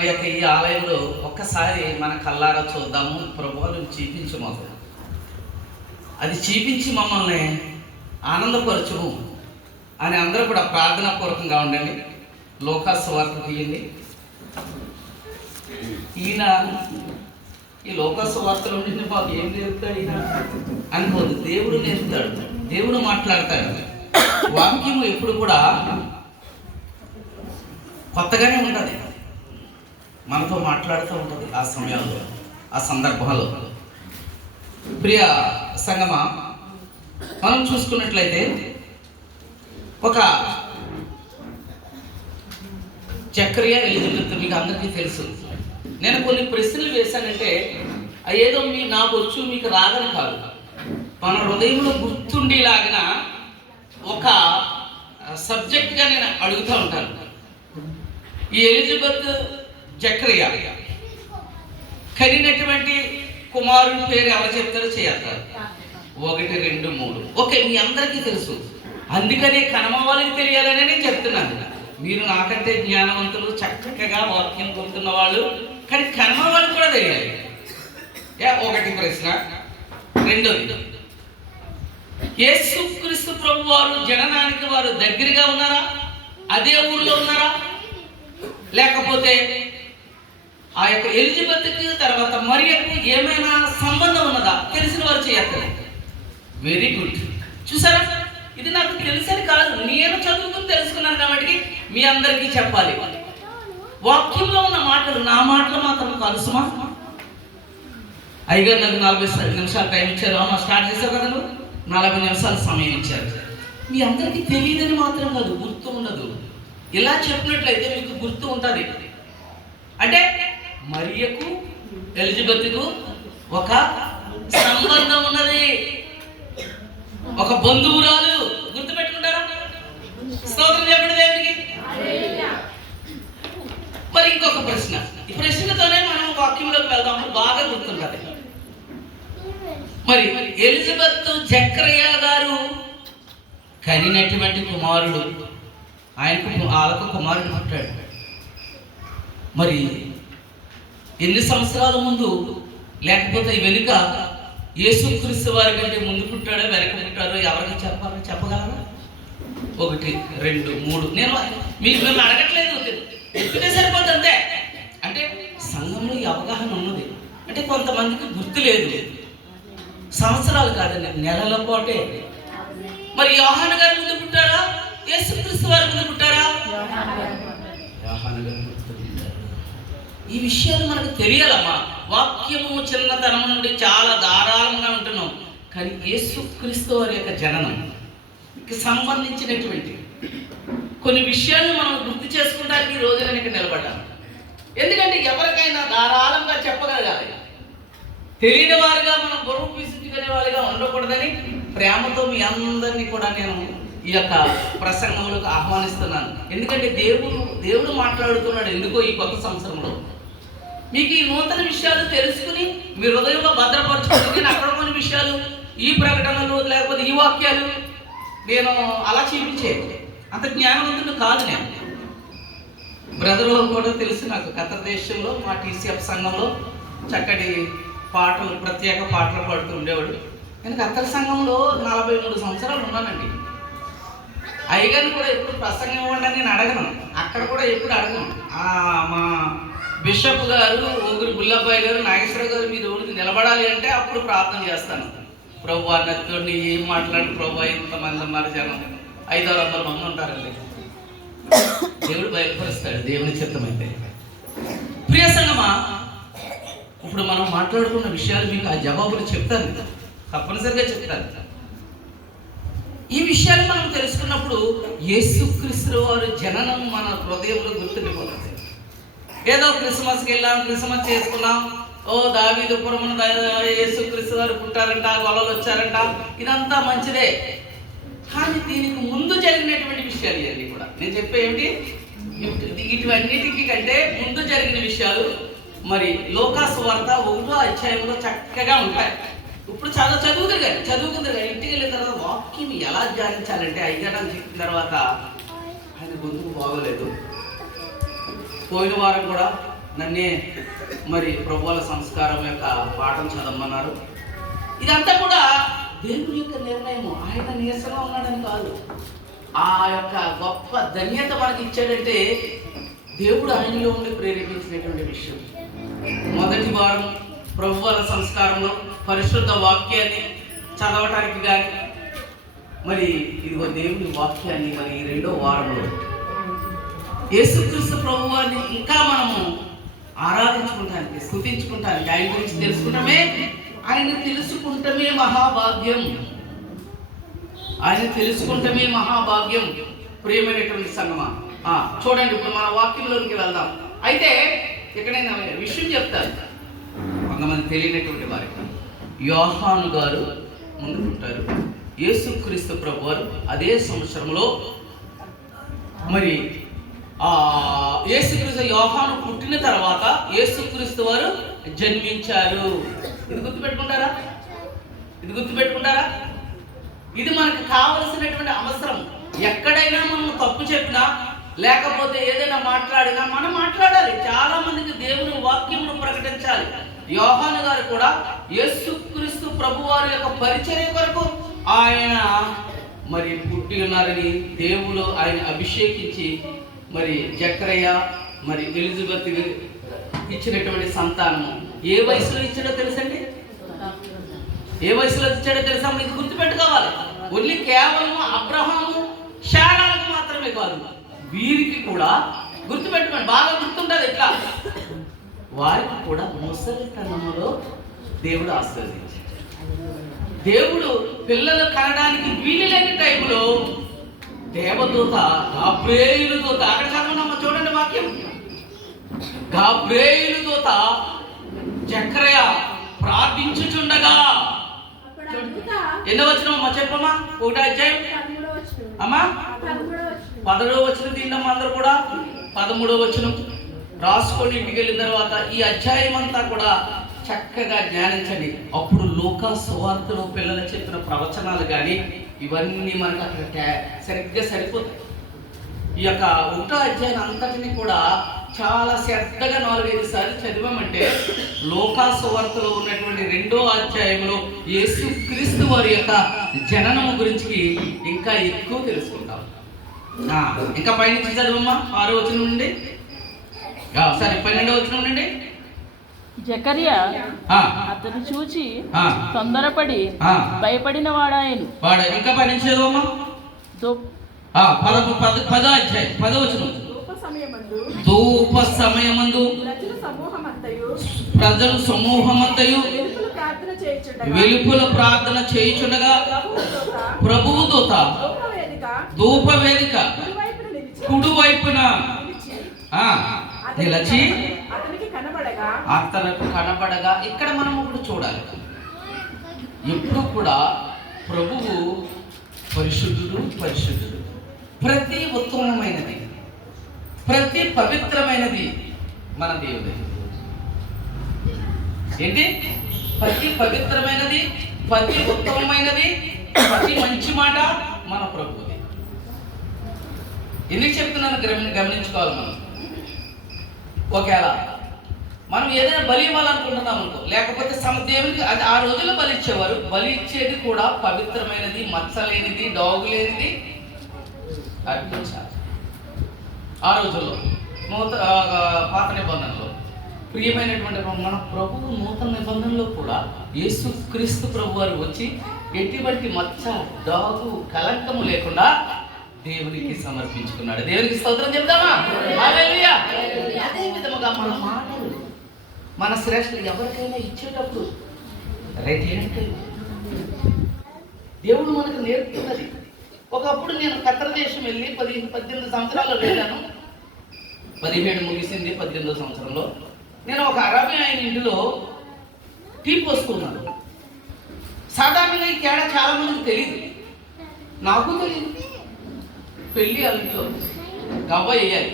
మా యొక్క ఈ ఆలయంలో ఒక్కసారి మన కళ్ళారా చూద్దాము, ప్రభువును చూపించము, అది చూపించి మమ్మల్ని ఆనందపరచుము అని అందరూ కూడా ప్రార్థనాపూర్వకంగా ఉండండి. లోకాసు వార్త తీయండి. ఈయన ఈ లోకాసు వార్తలు ఉండి మాకు ఏం నేర్పుతాడు ఈయన అనుకోదు. దేవుడు నేర్పుతాడు, దేవుడు మాట్లాడతాడు. వాక్యము ఎప్పుడు కూడా కొత్తగానే ఉంటుంది, మనతో మాట్లాడుతూ ఉంటుంది. ఆ సమయంలో, ఆ సందర్భంలో ప్రియ సంగమా, మనం చూసుకున్నట్లయితే ఒక జకరియా, ఎలిజబెత్ మీకు అందరికీ తెలుసు. నేను కొన్ని ప్రశ్నలు వేశానంటే ఏదో నాకు వచ్చు మీకు రాదని కాదు, మన హృదయంలో గుర్తుండేలాగిన ఒక సబ్జెక్ట్గా నేను అడుగుతూ ఉంటాను. ఈ ఎలిజబెత్ జకరియా కనినటువంటి కుమారుని పేరు ఎవరు చెప్తారో చేస్తారు. 1, 2, 3. ఓకే, మీ అందరికీ తెలుసు. అందుకనే కనమవాళ్ళకి తెలియాలని నేను చెప్తున్నాను. మీరు నాకంటే జ్ఞానవంతులు, చక్కగా వాక్యం గుర్తున్న వాళ్ళు, కానీ కనమ వాళ్ళకి కూడా తెలియాలి. ఒకటి ప్రశ్న. రెండోది, యేసుక్రీస్తు ప్రభు వారు జననానికి వారు దగ్గరగా ఉన్నారా? అదే ఊళ్ళో ఉన్నారా? లేకపోతే ఆ యొక్క ఎలిజబెత్కి తర్వాత మరియకు ఏమైనా సంబంధం ఉన్నదా? తెలిసిన వారు చేయక్కర్లేదు. Very good. చూసారా, ఇది నాకు తెలుసని కాదు, నేను చదువుకుని తెలుసుకున్నాను కాబట్టి మీ అందరికీ చెప్పాలి. వాక్యంలో ఉన్న మాటలు నా మాటలు మాత్రం కలుసుమా? అయ్యగారు నాకు 40 నిమిషాలు టైం ఇచ్చారు. అమ్మ స్టార్ట్ చేశారు కదా, నువ్వు 40 నిమిషాలు సమయం ఇచ్చారు. మీ అందరికీ తెలియదని మాత్రం కాదు, గుర్తు ఉండదు. ఇలా చెప్పినట్లయితే మీకు గుర్తు ఉంటుంది. అంటే మరియకు ఎలిజబెత్కు ఒక సంబంధం ఉన్నది, ఒక బంధువురాలు. గుర్తుపెట్టుకుంటారా? స్తోత్రం చెప్పండి దేవునికి. మరి ఇంకొక ప్రశ్న, ఈ ప్రశ్నతోనే మనం వాక్యంలోకి వెళ్దాము, బాగా గుర్తుంటుంది. మరి ఎలిజబెత్ జకరియా గారు కనినటువంటి కుమారుడు, వాళ్ళకు కుమారుడు పుట్టాడు. మరి ఎన్ని సంవత్సరాల ముందు, లేకపోతే వెనుక యేసుక్రీస్తు వారి కంటే ముందు పుట్టాడో వెనక పుట్టాడో ఎవరికి చెప్పగలరా? 1, 2, 3. నేను మేము అడగట్లేదు, ఎత్తుకే సరిపోతుంది అంతే. అంటే సంఘంలో ఈ అవగాహన ఉన్నది. అంటే కొంతమందికి గుర్తు లేదు, సంవత్సరాలు కాదండి, నెలల పాటే. మరి యోహాను గారు ముందు పుట్టారా? యేసుక్రీస్తు వారి ముందు పుట్టారా? యోహాను గారు ముందు పుట్టారు. ఈ విషయాలు మనకు తెలియాలమ్మా. వాక్యము చిన్నతనం నుండి చాలా ధారాళంగా ఉంటున్నాం, కానీ యేసుక్రీస్తు వారి యొక్క జననంకి సంబంధించినటువంటి కొన్ని విషయాలు మనం గుర్తు చేసుకోవడానికి ఈ రోజు నేను ఇక్కడ నిలబడ్డాను. ఎందుకంటే ఎవరికైనా ధారాళంగా చెప్పగలగాలి, తెలియని వారుగా మనం బరువు పీసించుకునే వారిగా ఉండకూడదని ప్రేమతో మీ అందరినీ కూడా నేను ఈ యొక్క ప్రసంగంలోకి ఆహ్వానిస్తున్నాను. ఎందుకంటే దేవుడు మాట్లాడుతున్నాడు. ఎందుకో ఈ కొత్త సంవత్సరంలో మీకు ఈ నూతన విషయాలు తెలుసుకుని మీ హృదయంలో భద్రపరచుకోవడానికి అక్కడ కొన్ని విషయాలు, ఈ ప్రకటనలు లేకపోతే ఈ వాక్యాలు నేను అలా చూపించేది. అంత జ్ఞానవంతుడు కాదు నేను. బ్రదర్ కూడా తెలుసు నాకు, ఖతర్ దేశంలో మా టీసీఎఫ్ సంఘంలో చక్కటి పాటలు, ప్రత్యేక పాటలు పాడుతూ ఉండేవాడు. నేను ఖతర్ సంఘంలో 43 సంవత్సరాలు ఉన్నానండి. అయ్యగారిని కూడా ఎప్పుడు ప్రసంగం ఇవ్వండి అని నేను అడగను, అక్కడ కూడా ఎప్పుడు అడగను. మా బిషప్ గారు, ఓగురు బుల్లబ్బాయి గారు, నాగేశ్వరరావు గారు మీ రోజుకి నిలబడాలి అంటే అప్పుడు ప్రార్థన చేస్తాను. ప్రభు అన్నతో నీ ఏం మాట్లాడు ప్రభు, ఇంతమంది ఉన్నారు జనం, 500-600 మంది ఉంటారండి. దేవుడు బయలుపరుస్తాడు, దేవుని చిత్తమైతే. ప్రియ సంగమా, ఇప్పుడు మనం మాట్లాడుకున్న విషయాలు మీకు ఆ జవాబులు చెప్తాను, తప్పనిసరిగా చెప్తాను. ఈ విషయాలు మనం తెలుసుకున్నప్పుడు యేసుక్రీస్తు వారి జననం మన హృదయంలో గుర్తుండిపోతుంది. ఏదో క్రిస్మస్కి వెళ్ళాం, క్రిస్మస్ చేసుకున్నాం, దావీదు పురమున యేసుక్రీస్తు వారు పుట్టారంట, గొల్లలు వచ్చారంట, ఇదంతా మంచిదే. కానీ దీనికి ముందు జరిగినటువంటి విషయాలు ఇవన్నీ కూడా నేను చెప్పేమిటి, ఇటువన్నిటికీ కంటే ముందు జరిగిన విషయాలు మరి లోకాసు వార్త 1వ అధ్యాయంలో చక్కగా ఉంటాయి. ఇప్పుడు చాలా చదువుకుందరు కానీ ఇంటికి వెళ్ళిన తర్వాత వాక్యం ఎలా ధ్యానించాలంటే అయ్యగారు చెప్పిన తర్వాత ఆయన గొంతుకు బాగోలేదు. పోయిన వారం కూడా నన్నే మరి ప్రభువుల సంస్కారం యొక్క పాఠం చదవమన్నారు. ఇదంతా కూడా దేవుని యొక్క నిర్ణయము. ఆయన నీరసంగా ఉన్నాడని కాదు. ఆ యొక్క గొప్ప ధన్యత మనకి ఇచ్చాడంటే దేవుడు ఆయనలో ఉండి ప్రేరేపించినటువంటి విషయం. మొదటి వారం ప్రభువుల సంస్కారంలో పరిశుద్ధ వాక్యాన్ని చదవటానికి కానీ, మరి ఇదిగో దేవుని వాక్యాన్ని మరి ఈ రెండో వారంలో యేసుక్రీస్తు ప్రభువాన్ని ఇంకా మనము ఆరాధించుకుంటానికి, స్తుతించుకుంటానికి, ఆయన గురించి ఆయన తెలుసుకుంటమే మహాభాగ్యం. ఆయన తెలుసుకుంటమే మహాభాగ్యం. ప్రియమైనటువంటి సంగమా, చూడండి, ఇప్పుడు మన వాక్యంలోనికి వెళ్దాం. అయితే ఇక్కడ నేను విషయం చెప్తాను కొంతమంది తెలియనటువంటి వారికి. యోహాను గారు ముందు పుట్టారు. యేసుక్రీస్తు ప్రభు వారు అదే సంవత్సరంలో మరి యేసుక్రీస్తు యోహాను పుట్టిన తర్వాత యేసుక్రీస్తు వారు జన్మించారు. ఇది గుర్తుపెట్టుకుంటారా? ఇది మనకు కావలసినటువంటి అవసరం. ఎక్కడైనా మనం తప్పు చెప్పినా లేకపోతే ఏదైనా మాట్లాడినా మనం మాట్లాడాలి. చాలా మందికి దేవుని వాక్యమును ప్రకటించాలి. యోహాను గారు కూడా యేసుక్రీస్తు ప్రభువారి యొక్క పరిచర్య కొరకు ఆయన మరి పుట్టి ఉన్నారని దేవుడు ఆయన అభిషేకించి మరి జకరయ్య మరి ఎలిజబెత్ ఇచ్చినటువంటి సంతానము ఏ వయసులో ఇచ్చాడో తెలుసండి? ఏ వయసులో ఇచ్చాడో తెలుసా? ఇది గుర్తుపెట్టుకోవాలి. ఓన్లీ కేవలం అబ్రహాము శారాలకు మాత్రమే కాదు, వీరికి కూడా గుర్తుపెట్టుకోండి. బాగా గుర్తుంటుంది. ఎట్లా? వారికి కూడా ముసలితనంలో దేవుడు ఆశీర్వదించాడు. దేవుడు పిల్లలు కనడానికి వీలు లేని టైంలో దేవదూత గాబ్రియేలు దూత, అక్కడ చదవనమ్మ చూడండి వాక్యం. గాబ్రియేలు దూత జకరయ్య ప్రార్థించుచుండగా, ఎన్నో వచనమ్మా చెప్పమ్మా? 1వ అధ్యాయం అమ్మా 10వ వచనం తిండమ్మా అందరూ కూడా. 13వ వచనం రాసుకొని ఇంటికి వెళ్ళిన తర్వాత ఈ అధ్యాయం అంతా కూడా చక్కగా ధ్యానించండి. అప్పుడు లూకా సువార్తలో పిల్లలు చెప్పిన ప్రవచనాలు కానీ ఇవన్నీ మనకు అక్కడ సరిగ్గా సరిపోతాయి. ఈ యొక్క 1వ అధ్యాయం అంతటిని కూడా చాలా శ్రద్ధగా 4-5 సార్లు చదివామంటే లూకా సువార్తలో ఉన్నటువంటి 2వ అధ్యాయంలో యేసుక్రీస్తు వారి యొక్క జననము గురించి ఇంకా ఎక్కువ తెలుసుకుంటాం. ఇంకా పైనుంచి చదవమ్మా 6వ వచనం నుండి, సరే 12వ వచనం నుండి. జకర్యా అతను చూచి తొందరపడి భయపడిన వాడాయను. ఇంకా పైనుంచి చదవమ్మా 10వ అధ్యాయం 10వ వచనం. ధూప సమయమందు ప్రజలు సమూహమంతయు వెలుపుల ప్రార్థన చేయుచుండగా ప్రభువు దూత ధూప వేదిక కుడివైపున నిలిచి అతనికి కనబడగా. ఇక్కడ మనం ఒకటి చూడాలి. ఎప్పుడు కూడా ప్రభువు పరిశుద్ధుడు. ప్రతి ఉత్తమమైనది, ప్రతి పవిత్రమైనది మన దేవుడే. ఏంటి? ప్రతి పవిత్రమైనది, ప్రతి ఉత్తమమైనది, ప్రతి మంచి మాట మన ప్రభువుది. ఎందుకు చెప్తున్నాను గమనించుకోవాలి. మనం ఒకవేళ మనం ఏదైనా బలి ఇవ్వాలనుకుంటున్నాం అనుకో, లేకపోతే దేవునికి అది ఆ రోజుల్లో బలి ఇచ్చేవారు. బలి ఇచ్చేది కూడా పవిత్రమైనది, మచ్చలేనిది, డాగులేనిది అర్పించాలి. ఆ రోజుల్లో పాత నిబంధనలో. ప్రియమైనటువంటి మన ప్రభువు నూతన నిబంధనలో కూడా యేసుక్రీస్తు ప్రభు వారు వచ్చి ఎటువంటి మచ్చ, డాగు, కలంకము లేకుండా దేవునికి సమర్పించుకున్నాడు. దేవునికి స్తోత్రం చెప్తామా? హల్లెలూయా. అదే విధముగా మన మాటలు, మన శ్రేష్ఠులు ఎవరికైనా ఇచ్చేటప్పుడు రెడీ అంటే దేవుడు మనకు నేర్పుతున్నది. ఒకప్పుడు నేను ఖత్తర్ దేశం వెళ్ళి 18 సంవత్సరాలు వెళ్ళాను. 17 ముగిసింది. 18వ సంవత్సరంలో నేను ఒక అరబీ ఆయన ఇంటిలో టీ పోసుకున్నాను. సాధారణంగా ఈ తేడా చాలా మందికి తెలియదు, నాకు తెలియదు. పెళ్ళి అల్లింట్లో గవ్వ వేయాలి.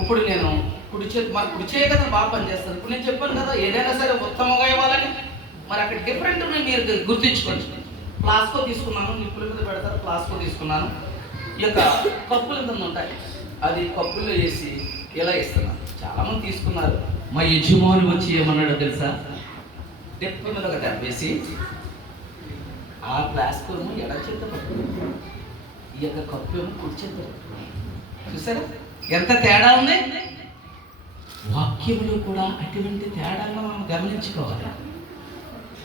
ఇప్పుడు నేను కుడి చేయ కదా బాగా పనిచేస్తాను. ఇప్పుడు నేను చెప్పాను కదా, ఏదైనా సరే ఉత్తమంగా ఇవ్వాలని. మరి అక్కడ డిఫరెంట్ మీరు గుర్తించుకోండి. ప్లాస్కో తీసుకున్నాను, నిప్పుల మీద పెడతారు. ప్లాస్కో తీసుకున్నాను. ఈ యొక్క కప్పులు ఎంత ఉంటాయి, అది కప్పుల్లో వేసి ఇలా ఇస్తున్నాను. చాలా మంది తీసుకున్నారు. మా యజమాని వచ్చి ఏమన్నాడో తెలుసా? డెప్ప మీద ఒక దెబ్బేసి ఆ గ్లాస్ ఏమో ఎడ చేత పట్టుకున్నాడు, ఈ యొక్క కప్పు ఏమో కుడి చేత పట్టుకున్నాడు. చూసారా ఎంత తేడా ఉంది? వాక్యములు కూడా అటువంటి తేడాలను మనం గమనించుకోవాలి.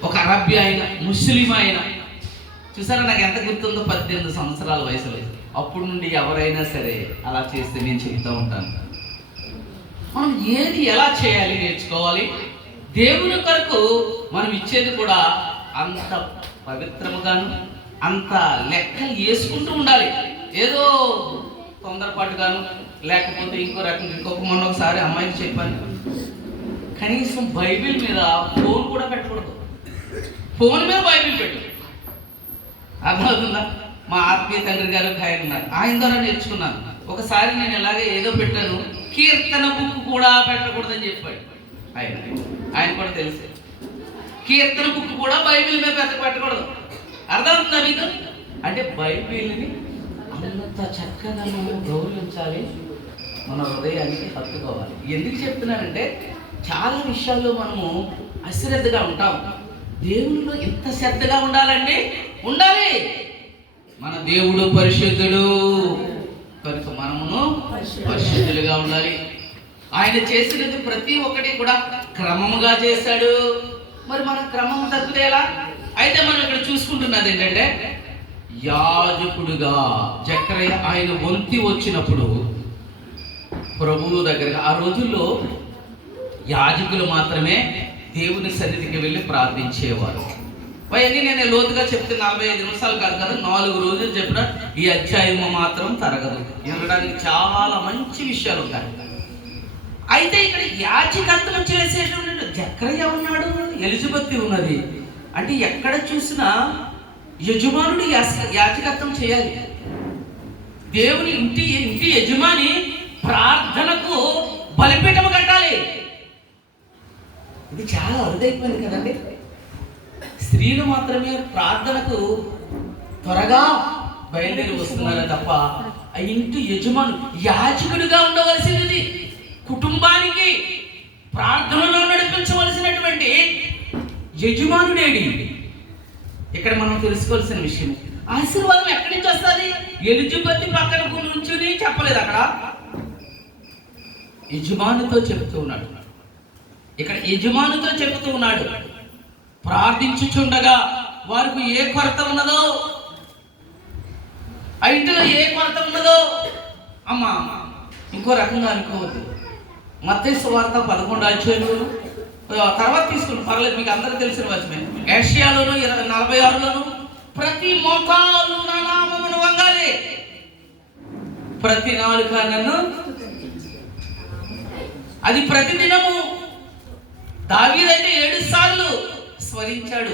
ఒక అరబ్బీ ఆయన, ముస్లిం ఆయన, చూసారా నాకు ఎంత గుర్తుందో, 18 సంవత్సరాల వయసులో. అప్పుడు నుండి ఎవరైనా సరే అలా చేస్తే నేను చెప్తూ ఉంటాను, మనం ఏది ఎలా చేయాలి నేర్చుకోవాలి. దేవుని కొరకు మనం ఇచ్చేది కూడా అంత పవిత్రముగాను, అంత లెక్కలు వేసుకుంటూ ఉండాలి. ఏదో తొందరపాటుగాను, లేకపోతే ఇంకో రకంగా. మొన్న ఒకసారి అమ్మాయికి చెప్పాను, కనీసం బైబిల్ మీద ఫోన్ కూడా పెట్టకూడదు. ఫోన్ మీద బైబిల్ పెట్టు. అర్థమవుతుందా? మా ఆత్మీయ తండ్రి గారు ఆయన ఉన్నారు, ఆయన ద్వారా నేర్చుకున్నాను. ఒకసారి నేను ఇలాగే ఏదో పెట్టాను, కీర్తన బుక్ కూడా పెట్టకూడదని చెప్పాడు ఆయన కూడా తెలుసు. కీర్తన బుక్ కూడా బైబిల్ మీద పెట్టకూడదు. అర్థమవుతుందా మీకు? అంటే బైబిల్ని అంత చక్కగా మనం గౌరవించాలి, మన హృదయానికి హత్తుకోవాలి. ఎందుకు చెప్తున్నానంటే చాలా విషయాల్లో మనము అశ్రద్ధగా ఉంటాం. దేవునిలో ఎంత శ్రద్ధగా ఉండాలండి, ఉండాలి. మన దేవుడు పరిశుద్ధుడు కనుక మనమును పరిశుద్ధులుగా ఉండాలి. ఆయన చేసినది ప్రతి ఒక్కటి కూడా క్రమముగా చేశాడు. మరి మనం క్రమం తప్పితే ఎలా? అయితే మనం ఇక్కడ చూసుకుంటున్నది ఏంటంటే, యాజకుడుగా జకర్యా ఆయన వంతి వచ్చినప్పుడు ప్రభువు దగ్గరగా, ఆ రోజుల్లో యాజకులు మాత్రమే దేవుని సన్నిధికి వెళ్ళి ప్రార్థించేవారు. అవన్నీ నేను లోతుగా చెప్తే 45 నిమిషాలు కాదు కదా, 4 రోజులు చెప్పిన ఈ అధ్యాయము మాత్రం తరగదు. వినడానికి చాలా మంచి విషయాలు ఉంటాయి. అయితే ఇక్కడ యాజకత్వం చేసేటువంటి జకర్యా ఉన్నాడు, ఎలిజబెత్ ఉన్నది. అంటే ఎక్కడ చూసినా యజమానుడు యాజకత్వం చేయాలి. దేవుని ఇంటి యజమాని ప్రార్థనకు బలిపీఠము కట్టాలి. ఇది చాలా అరుదైపోయింది కదండి. స్త్రీలు మాత్రమే ప్రార్థనకు త్వరగా బయలుదేరి వస్తున్నారే తప్ప ఆ ఇంటి యజమాను యాజకుడిగా ఉండవలసినది, కుటుంబానికి ప్రార్థనలో నడిపించవలసినటువంటి యజమానుడేడి. ఇక్కడ మనం తెలుసుకోవాల్సిన విషయం, ఆశీర్వాదం ఎక్కడి నుంచి వస్తుంది? ఎలిజబెత్ పక్కన నుంచుని చెప్పలేదు, అక్కడ యజమానితో చెబుతూ ఉన్నాడు. ఇక్కడ యజమానితో చెబుతూ ఉన్నాడు, ప్రార్థించుచుండగా వారికి ఏ కొరత ఉన్నదో, ఆ ఇంటిలో ఏ కొరత ఉన్నదో. అమ్మా ఇంకో రకంగా అనుకోవద్దు. మత్తయి సువార్త 11వ అధ్యాయంలో తర్వాత తీసుకుని పర్లేదు, మీకు అందరూ తెలిసిన వచనమే. ఏషియాలోను 46లోను ప్రతి మోకాలు నా నామమును వంగాలి, ప్రతి నాలుక నన్ను. అది ప్రతిదినము. దావీదైతే 7 సార్లు స్మరించాడు,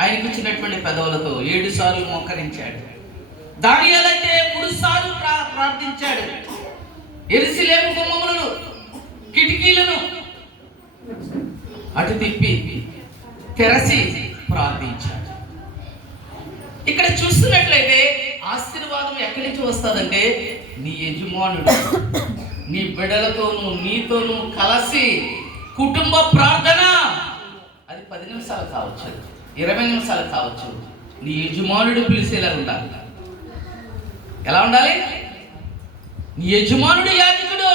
ఆయనకు ఇచ్చినటువంటి పెదవులతో 7 సార్లు మోకరించాడు. దానియేలు అయితే 3 సార్లు ప్రార్థించాడు. యెరూషలేము గుమ్మములను, కిటికీలను అటు తిప్పి తెరచి ప్రార్థించాడు. ఇక్కడ చూస్తున్నట్లయితే ఆశీర్వాదం ఎక్కడి నుంచి వస్తుందంటే, నీ యజమానుడు నీ బిడ్డలతోనూ నీతోనూ కలిసి కుటుంబ ప్రార్థన. అది 10 నిమిషాలు కావచ్చు, 20 నిమిషాలు కావచ్చు. నీ యజమానుడు పిలిచేలా ఉండాలి. ఎలా ఉండాలి? నీ యజమానుడు యాజకుడు,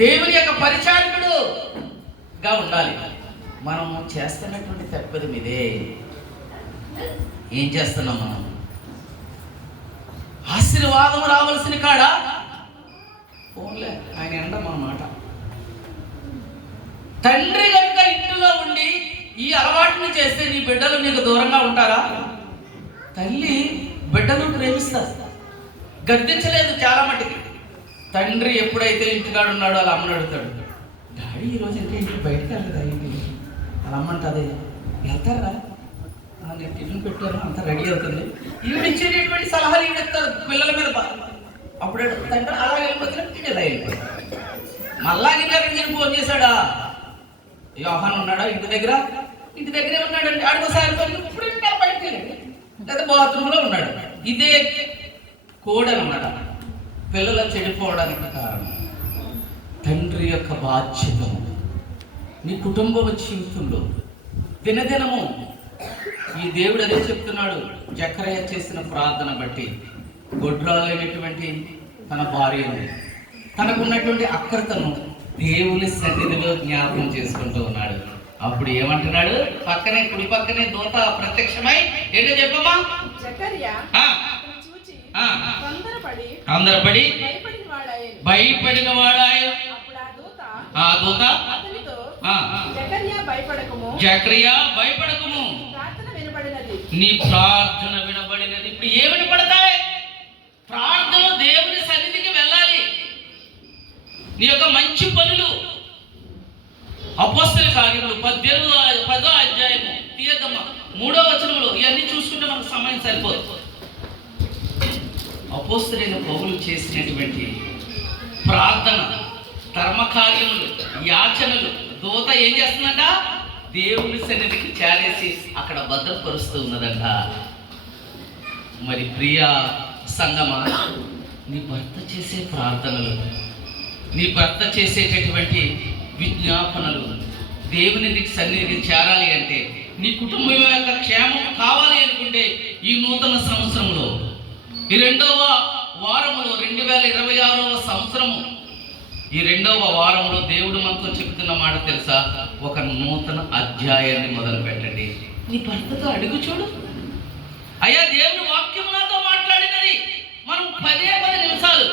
దేవుని యొక్క పరిచారకుడుగా ఉండాలి. మనం చేస్తున్నటువంటి తప్పది మీదే. ఏం చేస్తున్నాం మనం? ఆశీర్వాదం రావాల్సిన కాడ ఓన్లే ఆయన ఎండ మా మాట. తండ్రి కనుక ఇంటిలో ఉండి ఈ అలవాటుని చేస్తే నీ బిడ్డలు నీకు దూరంగా ఉంటారా? తల్లి బిడ్డను ప్రేమిస్తారు, గద్దించలేదు చాలా మటుకి. తండ్రి ఎప్పుడైతే ఇంటికాడు ఉన్నాడో అలా అమ్మని అడుగుతాడు, డాడీ ఈరోజు ఇంకా ఇంటికి బయటకు వెళ్ళదా? ఇంటి అలా అమ్మంటుంది, వెళ్తారా? నేను టిఫిన్ పెట్టాను, అంతా రెడీ అవుతుంది. ఈవిడ ఇచ్చేటటువంటి సలహాలు ఈవిడెత్తారు పిల్లల మీద. అప్పుడు తండ్రి అలా వెళ్ళిపోతున్నా ఇంటి ఇలా వెళ్ళిపోతాడు. మళ్ళా ఇంకా ఫోన్ చేశాడా? యోహాన్ ఉన్నాడా ఇంటి దగ్గర? ఇంటి దగ్గరే ఉన్నాడండి. ఆడికోసారి ఇప్పుడు ఇంకా బయటకు వెళ్ళండి, లేదా బాత్రూంలో ఉన్నాడు. ఇదే కోడ్ అనమాట పిల్లలు చెడిపోవడానికి కారణం. తండ్రి యొక్క బాధ్యతను నీ కుటుంబ జీవితంలో దినదినము ఈ దేవుడు అదే చెప్తున్నాడు. జకర్యా చేసిన ప్రార్థన బట్టి గొడ్రాలైనటువంటి తన భార్యను, తనకున్నటువంటి అక్రతను దేవుని సన్నిధిలో జ్ఞాపకం చేసుకుంటూ ఉన్నాడు. అప్పుడు ఏమంటున్నాడు? పక్కనే, కుడి పక్కనే దూత ప్రత్యక్షమై ఏంటో చెప్పమ్మా? తొందరపడి భయపడిన వాడాయను. ఆ దూత జకర్యా భయపడకము, నీ ప్రార్థన వినబడినది. ఇప్పుడు ఏ వినపడతాయి? ప్రార్థన దేవుని సన్నిధికి వెళ్ళాలి. నీ యొక్క మంచి పనులు అపోస్తల కార్యములు 10వ అధ్యాయము తీయద్దమ్మా 3వ వచనంలో ఇవన్నీ చూసుకుంటే మనకు సమయం సరిపోదు. అపోస్తలుడైన పౌలు చేసినటువంటి ప్రార్థన, ధర్మకార్యములు, యాచనలు దూత ఏం చేస్తుందంట? దేవుని సన్నిధికి చేరేసి అక్కడ భద్రపరుస్తూ ఉన్నదంట. మరి ప్రియా సంగమా, నీ భర్త చేసే ప్రార్థనలు, నీ భర్త చేసేటటువంటి విజ్ఞాపనలు దేవుని సన్నిధికి చేరాలి అంటే, నీ కుటుంబం యొక్క క్షేమం కావాలి అనుకుంటే, ఈ నూతన సంవత్సరంలో, ఈ 2వ వారములో 2026వ సంవత్సరము, ఈ 2వ వారంలో దేవుడు మనతో చెబుతున్న మాట తెలుసా? ఒక నూతన అధ్యాయాన్ని మొదలు పెట్టండి. నీ భర్తతో అడుగు చూడు. అయ్యా, దేవుని వాక్యం నాతో మాట్లాడినది. మనం 10 నిమిషాలు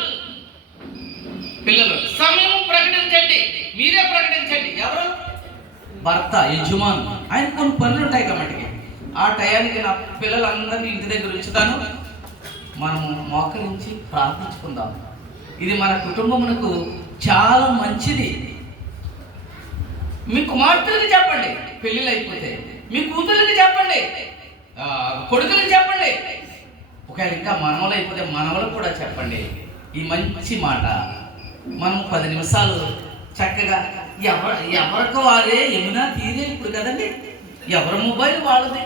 పిల్లలు సమయం ప్రకటించండి, మీరే ప్రకటించండి. ఎవరు? భర్త, యజమాను. ఆయన కొన్ని పనులు ఉంటాయి కాబట్టి ఆ టయానికి నా పిల్లలందరినీ ఇంటి దగ్గర ఉంచుతాను. మనము మోకరించి ప్రార్థించుకుందాం. ఇది మన కుటుంబమునకు చాలా మంచిది. మీ కుమార్తెలకి చెప్పండి పెళ్ళిళ్ళు అయిపోతే, మీ కూతురికి చెప్పండి, కొడుకులకి చెప్పండి, ఒకవేళ ఇంకా మనవలు అయిపోతే మనవలకు కూడా చెప్పండి ఈ మంచి మాట. మనం 10 నిమిషాలు చక్కగా ఎవరికి వారే ఏమైనా తీరే. ఇప్పుడు కదండి, ఎవరి మొబైల్ వాళ్ళది.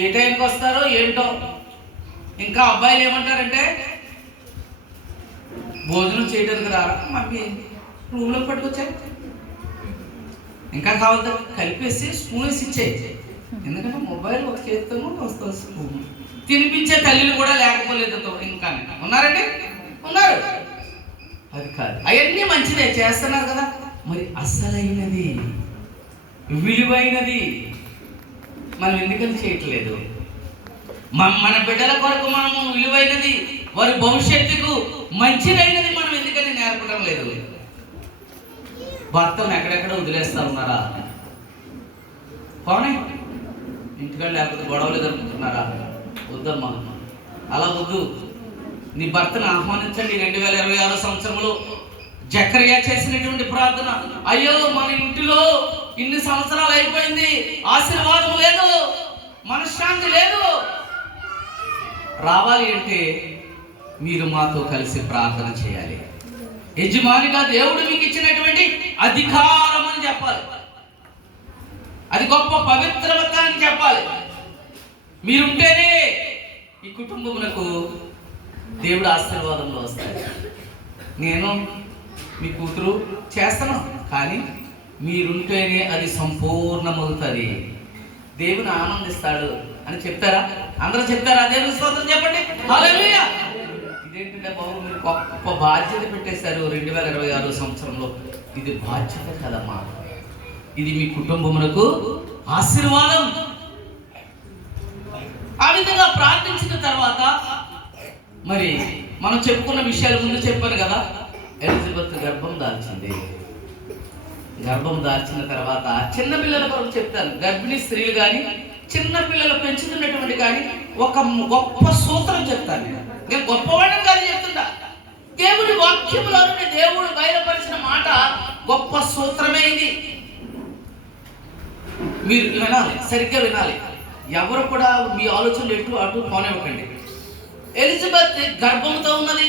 ఏ టైంకి వస్తారో ఏంటో. ఇంకా అబ్బాయిలు ఏమంటారంటే, భోజనం చేయడానికి రారా మమ్మీ, రూమ్లో పట్టుకొచ్చాయి, ఇంకా కావాలి కలిపేసి స్పూన్ వేసి ఇచ్చేయి. ఎందుకంటే మొబైల్ ఒక చేతితో వస్తుంది స్పూన్. తినిపించే తల్లిలు కూడా లేకపోలేదు ఇంకా. ఉన్నారండి? ఉన్నారు. అది కాదు, అవన్నీ మంచిదే చేస్తున్నారు కదా. మరి అసలైనది, విలువైనది మనం ఎందుకని చేయట్లేదు? మన బిడ్డల కొరకు మనము విలువైనది, వారి భవిష్యత్తుకు మంచిదైనది మనం ఎందుకని నేర్పడం లేదు? భర్తను ఎక్కడెక్కడ వదిలేస్తా ఉన్నారా? పోనీ ఇంటికాడ లేకపోతే గొడవలు జరుపుతున్నారా? వద్దమ్మా, అలా వద్దు. నీ భర్తను ఆహ్వానించండి. 2026 సంవత్సరంలో జకర్యా చేసినటువంటి ప్రార్థన, అయ్యో మన ఇంటిలో ఇన్ని సంవత్సరాలు అయిపోయింది, ఆశీర్వాదం లేదు, మనశ్శాంతి లేదు. రావాలి అంటే మీరు మాతో కలిసి ప్రార్థన చేయాలి. యజమానిగా దేవుడు మీకు ఇచ్చినటువంటి అధికారం అని చెప్పాలి. అది గొప్ప పవిత్రత అని చెప్పాలి. మీరుంటేనే ఈ కుటుంబమునకు దేవుడు ఆశీర్వాదంలో వస్తాడు. నేను మీ కూతురు చేస్తాను, కానీ మీరుంటేనే అది సంపూర్ణమవుతుంది, దేవుని ఆనందిస్తాడు అని చెప్తారా? అందరూ చెప్తారా? దేవుని స్తోత్రం చెప్పండి. హల్లెలూయా. ఇదేంటంటే బాబు, మీరు గొప్ప బాధ్యత పెట్టేశారు 2026 సంవత్సరంలో. ఇది బాధ్యత కదమ్మా, ఇది మీ కుటుంబమునకు ఆశీర్వాదం. ఆ విధంగా ప్రార్థించిన తర్వాత మరి మనం చెప్పుకున్న విషయాలు ముందు చెప్పాను కదా. ఎలిజబెత్ గర్భం దాల్చింది. గర్భం దాల్చిన తర్వాత చిన్న పిల్లల కొరకు చెప్తాను, గర్భిణీ స్త్రీలు కానీ చిన్న పిల్లలు పెంచుతున్నటువంటి కానీ ఒక గొప్ప సూత్రం చెప్తాను. నేను గొప్పవాడిని కానీ చెప్తుంటా. దేవుడి వాక్యంలో దేవుడు బయలుపరిచిన మాట గొప్ప సూత్రమే ఇది. మీరు వినాలి, సరిగ్గా వినాలి. ఎవరు కూడా మీ ఆలోచనలు ఎటు అటు పోనివ్వకండి. ఎలిజబెత్ గర్భంతో ఉన్నది,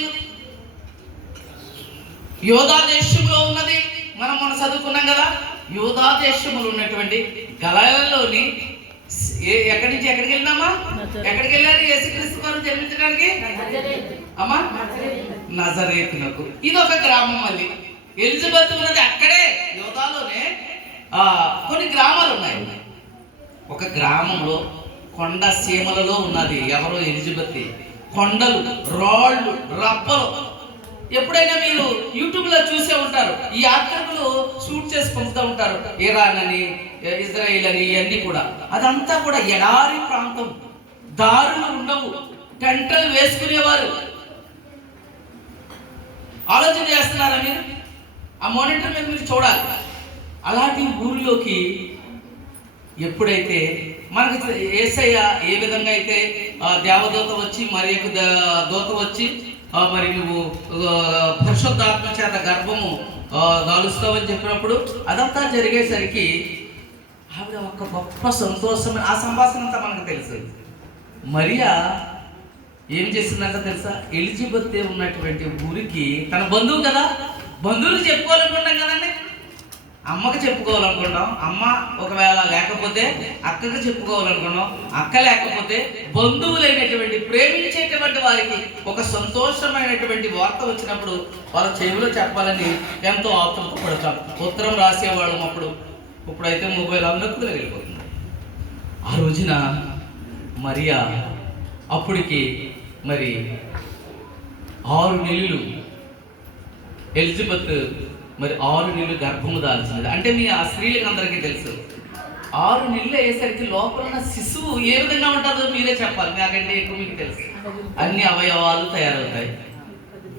యోధా దేశంలో ఉన్నది. మనం చదువుకున్నాం కదా. యోధా దేశంలో ఉన్నటువంటి గలిలయలోని ఎక్కడి నుంచి ఎక్కడికి వెళ్ళినామా? ఎక్కడికి వెళ్ళారు యేసుక్రీస్తు వారు జన్మించడానికి? అమ్మా, నజరేతునకు. ఇది ఒక గ్రామం. మళ్ళీ ఎలిజబెత్ ఉన్నది అక్కడే యోధాలోనే. కొన్ని గ్రామాలు ఉన్నాయి. ఒక గ్రామంలో కొండ సీమలలో ఉన్నది ఎవరో ఎలిజబెత్. కొండలు, రాళ్ళు, రప్పలు. ఎప్పుడైనా మీరు యూట్యూబ్లో చూసే ఉంటారు, ఈ యాత్రికులు షూట్ చేసి పంపుతూ ఉంటారు. ఇరాన్ అని, ఇజ్రాయిల్ అని, ఇవన్నీ కూడా. అదంతా కూడా ఎడారి ప్రాంతం, దారులు ఉండవు, టెంటలు వేసుకునేవారు. ఆలోచన చేస్తున్నారా మీరు? ఆ మానిటర్ మీద మీరు చూడాలి. అలాంటి ఊరిలోకి ఎప్పుడైతే మనకు యేసయ్య ఏ విధంగా అయితే దేవదూత వచ్చి మరి దూత వచ్చి మరి నువ్వు పరిశుద్ధాత్మ చేత గర్భము దాలుస్తావని చెప్పినప్పుడు అదంతా జరిగేసరికి ఆవిడ ఒక గొప్ప సంతోషమైన ఆ సంభాషణ అంతా మనకు తెలుసు. మరియా ఏం చేసిందంట తెలుసా? ఎలిజబెత్ ఉన్నటువంటి ఊరికి తన బంధువు కదా, బంధువులు చెప్పుకోవాలనుకుంటాం కదండి. అమ్మకి చెప్పుకోవాలనుకుంటాం, అమ్మ ఒకవేళ లేకపోతే అక్కకి చెప్పుకోవాలనుకున్నాం, అక్క లేకపోతే బంధువులైనటువంటి ప్రేమించేటువంటి వారికి ఒక సంతోషమైనటువంటి వార్త వచ్చినప్పుడు వాళ్ళ చెవిలో చెప్పాలని ఎంతో ఆతృత పడతాం. ఉత్తరం రాసేవాళ్ళం అప్పుడు. ఇప్పుడైతే మొబైల్ అందరికీ వెళ్ళిపోతుంది. ఆ రోజున మరియా అప్పటికి మరి 6 నెలలు ఎలిజబెత్ మరి 6 నెలలు గర్భము దాల్చినది. అంటే మీ ఆ స్త్రీలకు అందరికీ తెలుసు, 6 నెలలు అయ్యేసరికి లోపల ఉన్న శిశువు ఏ విధంగా ఉంటుందో మీరే చెప్పాలి, నాకంటే ఎక్కువ మీకు తెలుసు. అన్ని అవయవాలు తయారవుతాయి.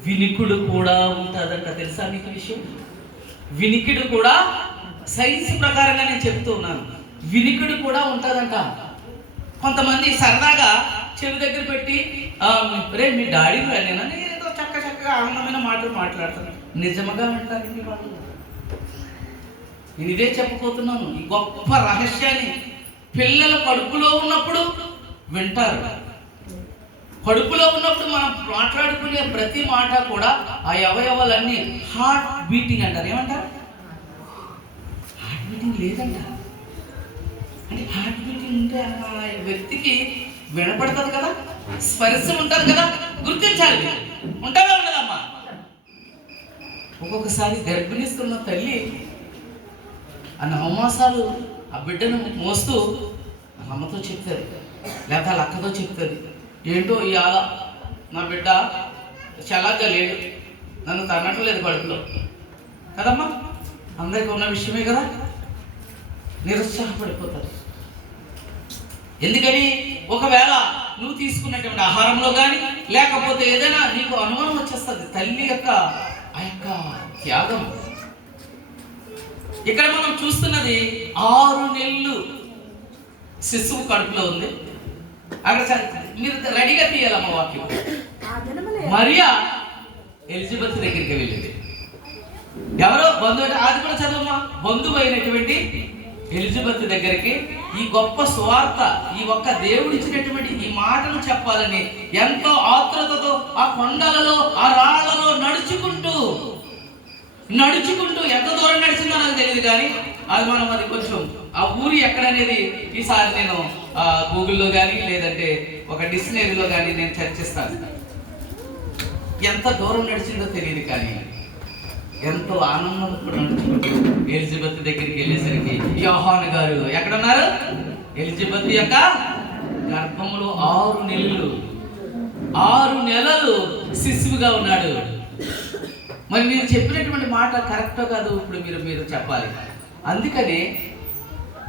వినికుడు కూడా ఉంటుందంట. తెలుసా మీకు విషయం? వినికిడు కూడా సైన్స్ ప్రకారంగా నేను చెప్తూ ఉన్నాను. వినికిడు కూడా ఉంటుందంట. కొంతమంది సరదాగా చెవి దగ్గర పెట్టి రే మీ డాడీ నేనా ఏదో చక్కగా ఆనందమైన మాటలు మాట్లాడుతున్నాను. నిజముగా వింటారండి వాళ్ళు. నేను ఇదే చెప్పబోతున్నాను, ఈ గొప్ప రహస్యాన్ని. పిల్లల కడుపులో ఉన్నప్పుడు వింటారు. కడుపులో ఉన్నప్పుడు మనం మాట్లాడుకునే ప్రతి మాట కూడా ఆ అవయవాలన్నీ హార్ట్ బీటింగ్ అంటారు. ఏమంటారు? హార్ట్ బీటింగ్ లేదంట. అంటే హార్ట్ బీటింగ్ ఉంటే ఆ వ్యక్తికి వినపడుతుంది కదా, స్పర్శ ఉంటుంది కదా, గుర్తించాలి. ఉంటుందా ఉండదమ్మా? ఒక్కొక్కసారి గర్భిణిస్తున్న తల్లి ఆ 9 మాసాలు ఆ బిడ్డను మోస్తూ అమ్మతో చెప్తుంది, లేదా వాళ్ళ అక్కతో చెప్తుంది, ఏంటో ఇవాళ నా బిడ్డ చల్లగా లేడు, నన్ను తన్నట్లేదు కడుపులో కదమ్మా. అందరికీ ఉన్న విషయమే కదా. నిరుత్సాహపడిపోతారు. ఎందుకని? ఒకవేళ నువ్వు తీసుకున్నటువంటి ఆహారంలో కానీ లేకపోతే ఏదైనా నీకు అనుమానం వచ్చేస్తుంది. తల్లి యొక్క ఆ యొక్క త్యాగం. ఇక్కడ మనం చూస్తున్నది 6 నెలలు శిశువు కడుపులో ఉంది. అక్కడ మీరు రెడీగా తీయాలమ్మ వాక్యం. మరియా ఎలిజబెత్ దగ్గరికి వెళ్ళింది. ఎవరో బంధువు, అది కూడా చదువుమా. బంధువు అయినటువంటి ఎలిజబెత్ దగ్గరికి ఈ గొప్ప సువార్త, ఈ ఒక్క దేవుడు ఇచ్చినటువంటి ఈ మాటలు చెప్పాలని ఎంతో ఆత్రుతతో ఆ కొండలలో ఆ రాళ్లలో నడుచుకుంటూ ఎంత దూరం నడిచిందో నాకు తెలియదు, కానీ అది మనం అది కొంచెం ఆ ఊరి ఎక్కడనేది ఈసారి నేను గూగుల్లో కానీ లేదంటే ఒక డిక్షనరీలో కానీ నేను చర్చిస్తాను. ఎంత దూరం నడిచిందో తెలియదు, కానీ ఎంతో ఆనందంతో నడుచుకుంటూ ఎలిజబెత్ దగ్గరికి వెళ్ళేసరికి యోహాను గారు ఎక్కడున్నారు? ఎలిజబెత్ యొక్క గర్భములో 6 నెలలు శిశువుగా ఉన్నాడు. మరి మీరు చెప్పినటువంటి మాట కరెక్టో కాదు ఇప్పుడు మీరు చెప్పాలి. అందుకనే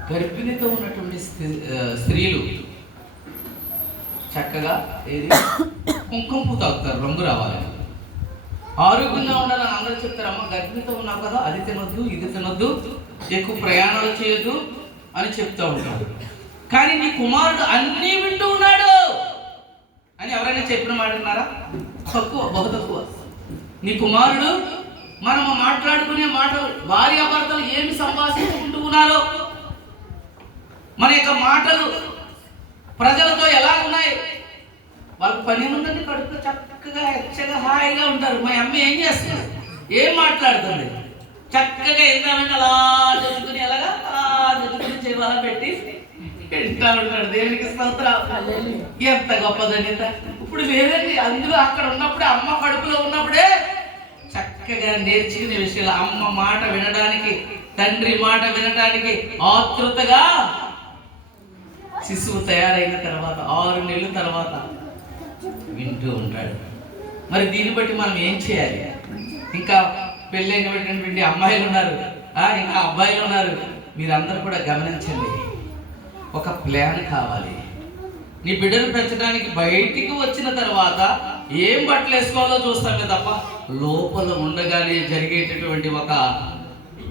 గర్భిణితో ఉన్నటువంటి స్త్రీలు చక్కగా ఏది కుంకుమ పువ్వు తాగుతారు, రంగు రావాలని, ఆరోగ్యంగా ఉండాలని అందరూ చెప్తారు. అమ్మ గర్భిణితో ఉన్నావు కదా, అది తినొద్దు, ఇది తినొద్దు, ఎక్కువ ప్రయాణాలు చేయొద్దు అని చెప్తూ ఉంటారు. కానీ నీ కుమారుడు అన్నీ వింటూ ఉన్నాడు అని ఎవరైనా చెప్పిన మాట విన్నారా? తక్కువ, బహు తక్కువ. నీ కుమారుడు మనం మాట్లాడుకునే మాటలు, భార్యాభర్తలు ఏమి సంభాషించుకుంటూ ఉన్నారో, మన యొక్క మాటలు ప్రజలతో ఎలా ఉన్నాయి. వాళ్ళకి పని ఉందండి, కడుపులో చక్కగా హెచ్చగా హాయిగా ఉంటారు. మా అమ్మ ఏం చేస్తుంది, ఏం మాట్లాడుతుంది, చక్కగా ఏంటంటే అలా చదువుకుని ఎలాగా చదువుకుని చేవాల పెట్టి తింటా ఉంటాడు. దేవునికి స్తోత్రం. ఎంత గొప్పదని. ఇప్పుడు వేరేది అందులో అక్కడ ఉన్నప్పుడే, అమ్మ కడుపులో ఉన్నప్పుడే చక్కగా చక్కగా నేర్చుకునే విషయాలు, అమ్మ మాట వినడానికి, తండ్రి మాట వినడానికి ఆతృతగా శిశువు తయారైన తర్వాత 6 నెలల తర్వాత వింటూ ఉంటాడు. మరి దీన్ని బట్టి మనం ఏం చేయాలి? ఇంకా పెళ్ళైనటువంటి అమ్మాయిలు ఉన్నారు, ఇంకా అబ్బాయిలు ఉన్నారు, మీరందరూ కూడా గమనించండి. ఒక ప్లాన్ కావాలి. నీ బిడ్డను పెంచడానికి బయటికి వచ్చిన తర్వాత ఏం బట్టలు వేసుకోవాలో చూస్తామే తప్ప లోపల ఉండగానే జరిగేటటువంటి ఒక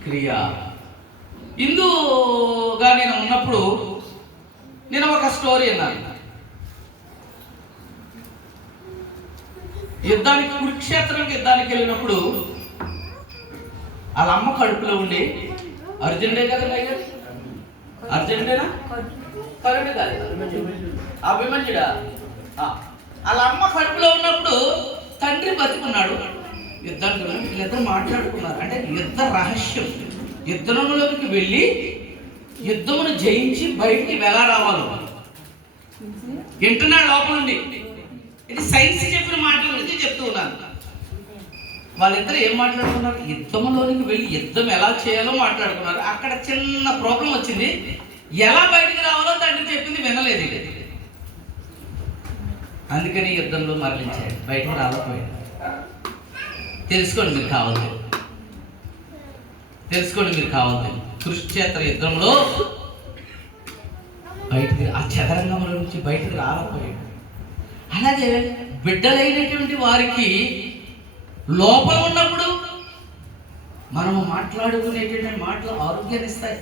క్రియ. హిందూగా నేను ఉన్నప్పుడు నేను ఒక స్టోరీ అన్నాను. కురుక్షేత్రానికి యుద్ధానికి వెళ్ళినప్పుడు వాళ్ళ అమ్మ కడుపులో ఉండి, అర్జునుడే కదా అయ్యారు, అర్జునుడేనా కరుడు కాదు అభిమన్యుడా, వాళ్ళ అమ్మ కడుపులో ఉన్నప్పుడు తండ్రి బతికున్నాడు. యుద్ధానికి వీళ్ళిద్దరు మాట్లాడుకున్నారు. అంటే యుద్ధ రహస్యం, యుద్ధంలోకి వెళ్ళి యుద్ధమును జయించి బయటికి ఎలా రావాలి వింటున్నాడు లోపల నుండి. ఇది సైన్స్ చెప్పిన మాటల గురించి చెప్తూ ఉన్నాను. వాళ్ళిద్దరు ఏం మాట్లాడుకున్నారు? యుద్ధంలోనికి వెళ్ళి యుద్ధం ఎలా చేయాలో మాట్లాడుకున్నారు. అక్కడ చిన్న ప్రాబ్లం వచ్చింది. ఎలా బయటికి రావాలో తండ్రి చెప్పింది వినలేదు. అందుకని యుద్ధంలో మరణించాడు, బయటకు రాలేకపోయాడు. తెలుసుకోండి మీరు కావాలి. కురుక్షేత్ర యుద్ధంలో బయటికి, ఆ చదరంగంలో నుంచి బయటకు రాలేకపోయాడు. అలాగే బిడ్డలైనటువంటి వారికి లోపల ఉన్నప్పుడు మనము మాట్లాడుకునేటువంటి మాటలు ఆరోగ్యాన్ని ఇస్తాయి,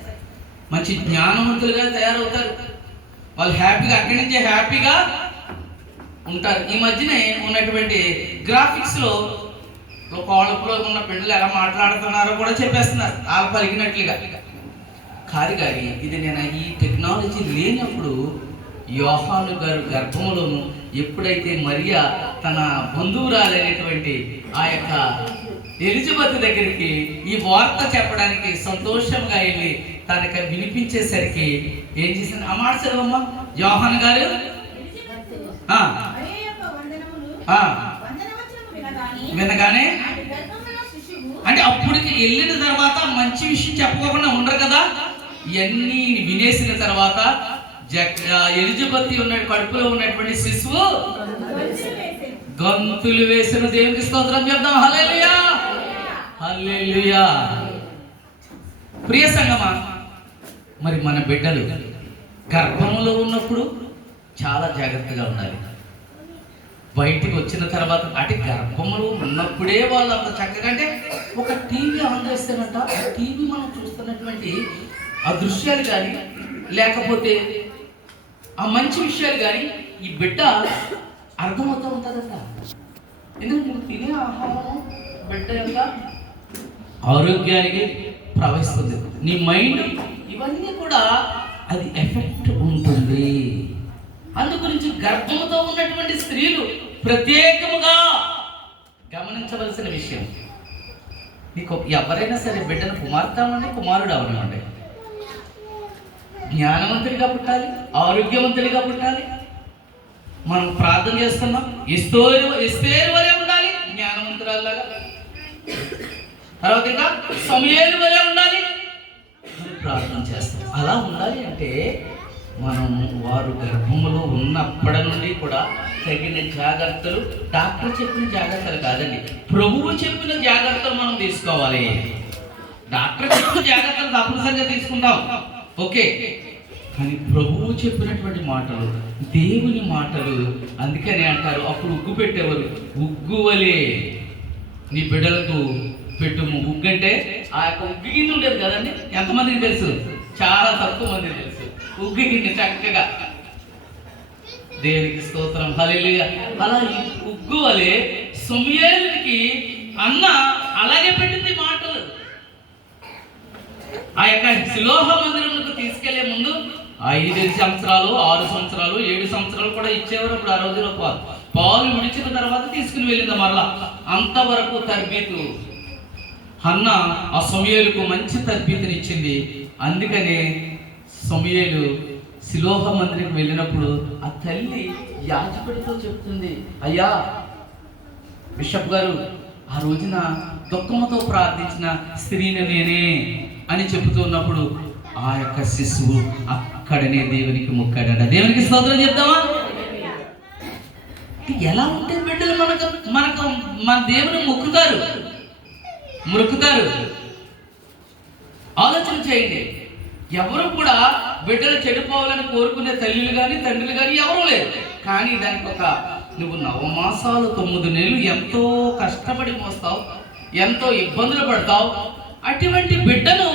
మంచి జ్ఞానవంతులుగా తయారవుతారు. వాళ్ళు హ్యాపీగా అక్కడి నుంచే హ్యాపీగా ఉంటారు. ఈ మధ్యనే ఉన్నటువంటి గ్రాఫిక్స్లో కాళ్ళలో ఉన్న బిడ్డలు ఎలా మాట్లాడుతున్నారో కూడా చెప్పేస్తున్నారు, వాళ్ళు పలికినట్లుగా. కాదు ఇది నేను ఈ టెక్నాలజీ లేనప్పుడు యోహాను గారు గర్భంలోను ఎప్పుడైతే మరియా తన బంధువురాలైనటువంటి ఆ యొక్క ఎలిజబెత్ దగ్గరికి ఈ వార్త చెప్పడానికి సంతోషంగా వెళ్ళి తనకి వినిపించేసరికి ఏం చేసింది? ఆ మాట చదవమ్మా యోహాను గారు. వినగానే అంటే అప్పటికి వెళ్ళిన తర్వాత మంచి విషయం చెప్పుకోకుండా ఉండరు కదా, ఇవన్నీ వినేసిన తర్వాత ఎలిజబెత్ కడుపులో ఉన్నటువంటి శిశువు గంతులు వేసిన దేవునికి స్తోత్రం చెప్దాం. హల్లెలూయా, హల్లెలూయా. ప్రియ సంగమా, మరి మన బిడ్డలు గర్భంలో ఉన్నప్పుడు చాలా జాగ్రత్తగా ఉండాలి. బయటికి వచ్చిన తర్వాత అంటే గర్భంలో ఉన్నప్పుడే వాళ్ళు అంత చక్కగా, అంటే ఒక టీవీ ఆన్ చేస్తేనంట, ఆ టీవీ మనం చూస్తున్నటువంటి ఆ దృశ్యాలు కానీ లేకపోతే ఆ మంచి విషయాలు కానీ ఈ బిడ్డ అర్థమవుతూ ఉంటుందంట. ఎందుకంటే నువ్వు తినే ఆహారం బిడ్డ యొక్క ఆరోగ్యానికి ప్రవహిస్తుంది. నీ మైండ్ ఇవన్నీ కూడా అది ఎఫెక్ట్ ఉంటుంది. అందుగురించి గర్భంతో ఉన్నటువంటి స్త్రీలు ప్రత్యేకముగా గమనించవలసిన విషయం. నీకు ఎవరైనా సరే బిడ్డను కుమార్తె అవ్వండి, కుమారుడు అవనివ్వండి, జ్ఞానవంతుడిగా పుట్టాలి, ఆరోగ్యవంతుడిగా పుట్టాలి. మనం ప్రార్థన చేస్తున్నాం, ఎస్తేరు వలె ఉండాలి, జ్ఞానవంతురాల్లాగా. తర్వాత ఇంకా సమూయేలు వలె ఉండాలి, ప్రార్థన చేస్తాం. అలా ఉండాలి అంటే మనం వారు గర్భంలో ఉన్నప్పటి నుండి కూడా తగిన జాగ్రత్తలు, డాక్టర్ చెప్పిన జాగ్రత్తలు కాదండి, ప్రభువు చెప్పిన జాగ్రత్తలు మనం తీసుకోవాలి. డాక్టర్ చెప్పిన జాగ్రత్తలు తప్పనిసరిగా తీసుకుంటాం, ఓకే, కానీ ప్రభువు చెప్పినటువంటి మాటలు, దేవుని మాటలు. అందుకని అంటారు, అప్పుడు ఉగ్గు పెట్టేవారు, ఉగ్గు వలే నీ బిడ్డలకు పెట్టుము. ఉగ్గు అంటే ఆ యొక్క ఉగ్గు గిన్నె ఉండేది కదండి, ఎంతమందికి తెలుసు? చాలా తక్కువ మందికి తెలుసు. ఉగ్గు గిన్నె చక్కగా, దేవునికి స్తోత్రం, హల్లెలూయా. అలా ఉగ్గు వలే సమూయేలుకి అన్న అలాగే పెట్టింది మాటలు. ఆ యొక్క శిలోహ మందిరములకు తీసుకెళ్లే ముందు 5 సంవత్సరాలు, 6 సంవత్సరాలు, 7 సంవత్సరాలు కూడా ఇచ్చేవారు. అప్పుడు ఆ రోజులో పాలు విడిచిన తర్వాత తీసుకుని వెళ్ళింది మరలా. అంతవరకు తర్బీతు హన్న ఆ సమూయేలుకు మంచి తర్బీతుని ఇచ్చింది. అందుకనే సమూయేలు శిలోహ మందిరికి వెళ్ళినప్పుడు ఆ తల్లి యాజకుడితో చెప్తుంది, అయ్యా బిషప్ గారు, ఆ రోజున దుఃఖముతో ప్రార్థించిన స్త్రీని నేనే అని చెబుతున్నప్పుడు ఆ యొక్క శిశువు అక్కడనే దేవునికి మొక్కాడట. దేవునికి స్తోత్రం చెప్తామా? ఎలా ఉంటే బిడ్డలు మనకు మనకు మన దేవుని మొక్కుతారు. ఆలోచన చేయండి. ఎవరు కూడా బిడ్డలు చెడిపోవాలని కోరుకునే తల్లులు కానీ తండ్రులు కానీ ఎవరూ లేరు. కానీ దానికి ఒక నువ్వు 9 మాసాలు 9 నెలలు ఎంతో కష్టపడి మోస్తావు, ఎంతో ఇబ్బందులు పడతావు. అటువంటి బిడ్డను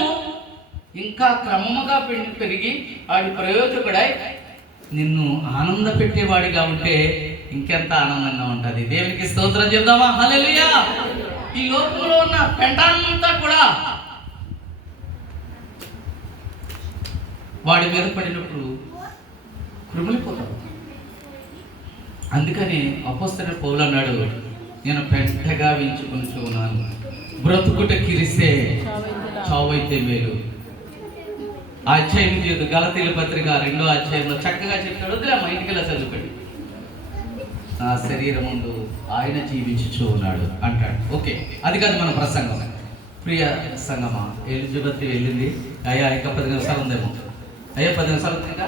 ఇంకా క్రమముగా పెరిగి వాడి ప్రయోజకుడై నిన్ను ఆనంద పెట్టేవాడిగా ఉంటే ఇంకెంత ఆనందంగా ఉంటుంది. దేవునికి స్తోత్రం చెప్దామా? హల్లెలూయా. ఈ లోకంలో ఉన్న పెంటంతా కూడా వాడి మీద పడినప్పుడు కృమిలిపోతాడు. అందుకని అపోస్తలుడైన పౌలు అన్నాడు, నేను పెంటగా వించుకుని ఉన్నాను, బ్రతుకుట కిరిస్తే చావైతే మేలు. ఆ అధ్యాయం చేయదు. గలతీయుల పత్రిక 2వ అధ్యాయంలో చక్కగా చెప్తాడు. వద్దులే, మా ఇంటికి వెళ్ళా చదువుకోండి. నా శరీరం ముందు ఆయన జీవించుచూ ఉన్నాడు అంటాడు. ఓకే, అది కాదు మన ప్రసంగం. ప్రియ సంగమా, ఎలిజబెత్ వెళ్ళింది. అయ్యా ఇంకా 10 నిమిషాలు ఉందేమో. అయ్యా 10 నిమిషాలు ఉంది ఇంకా.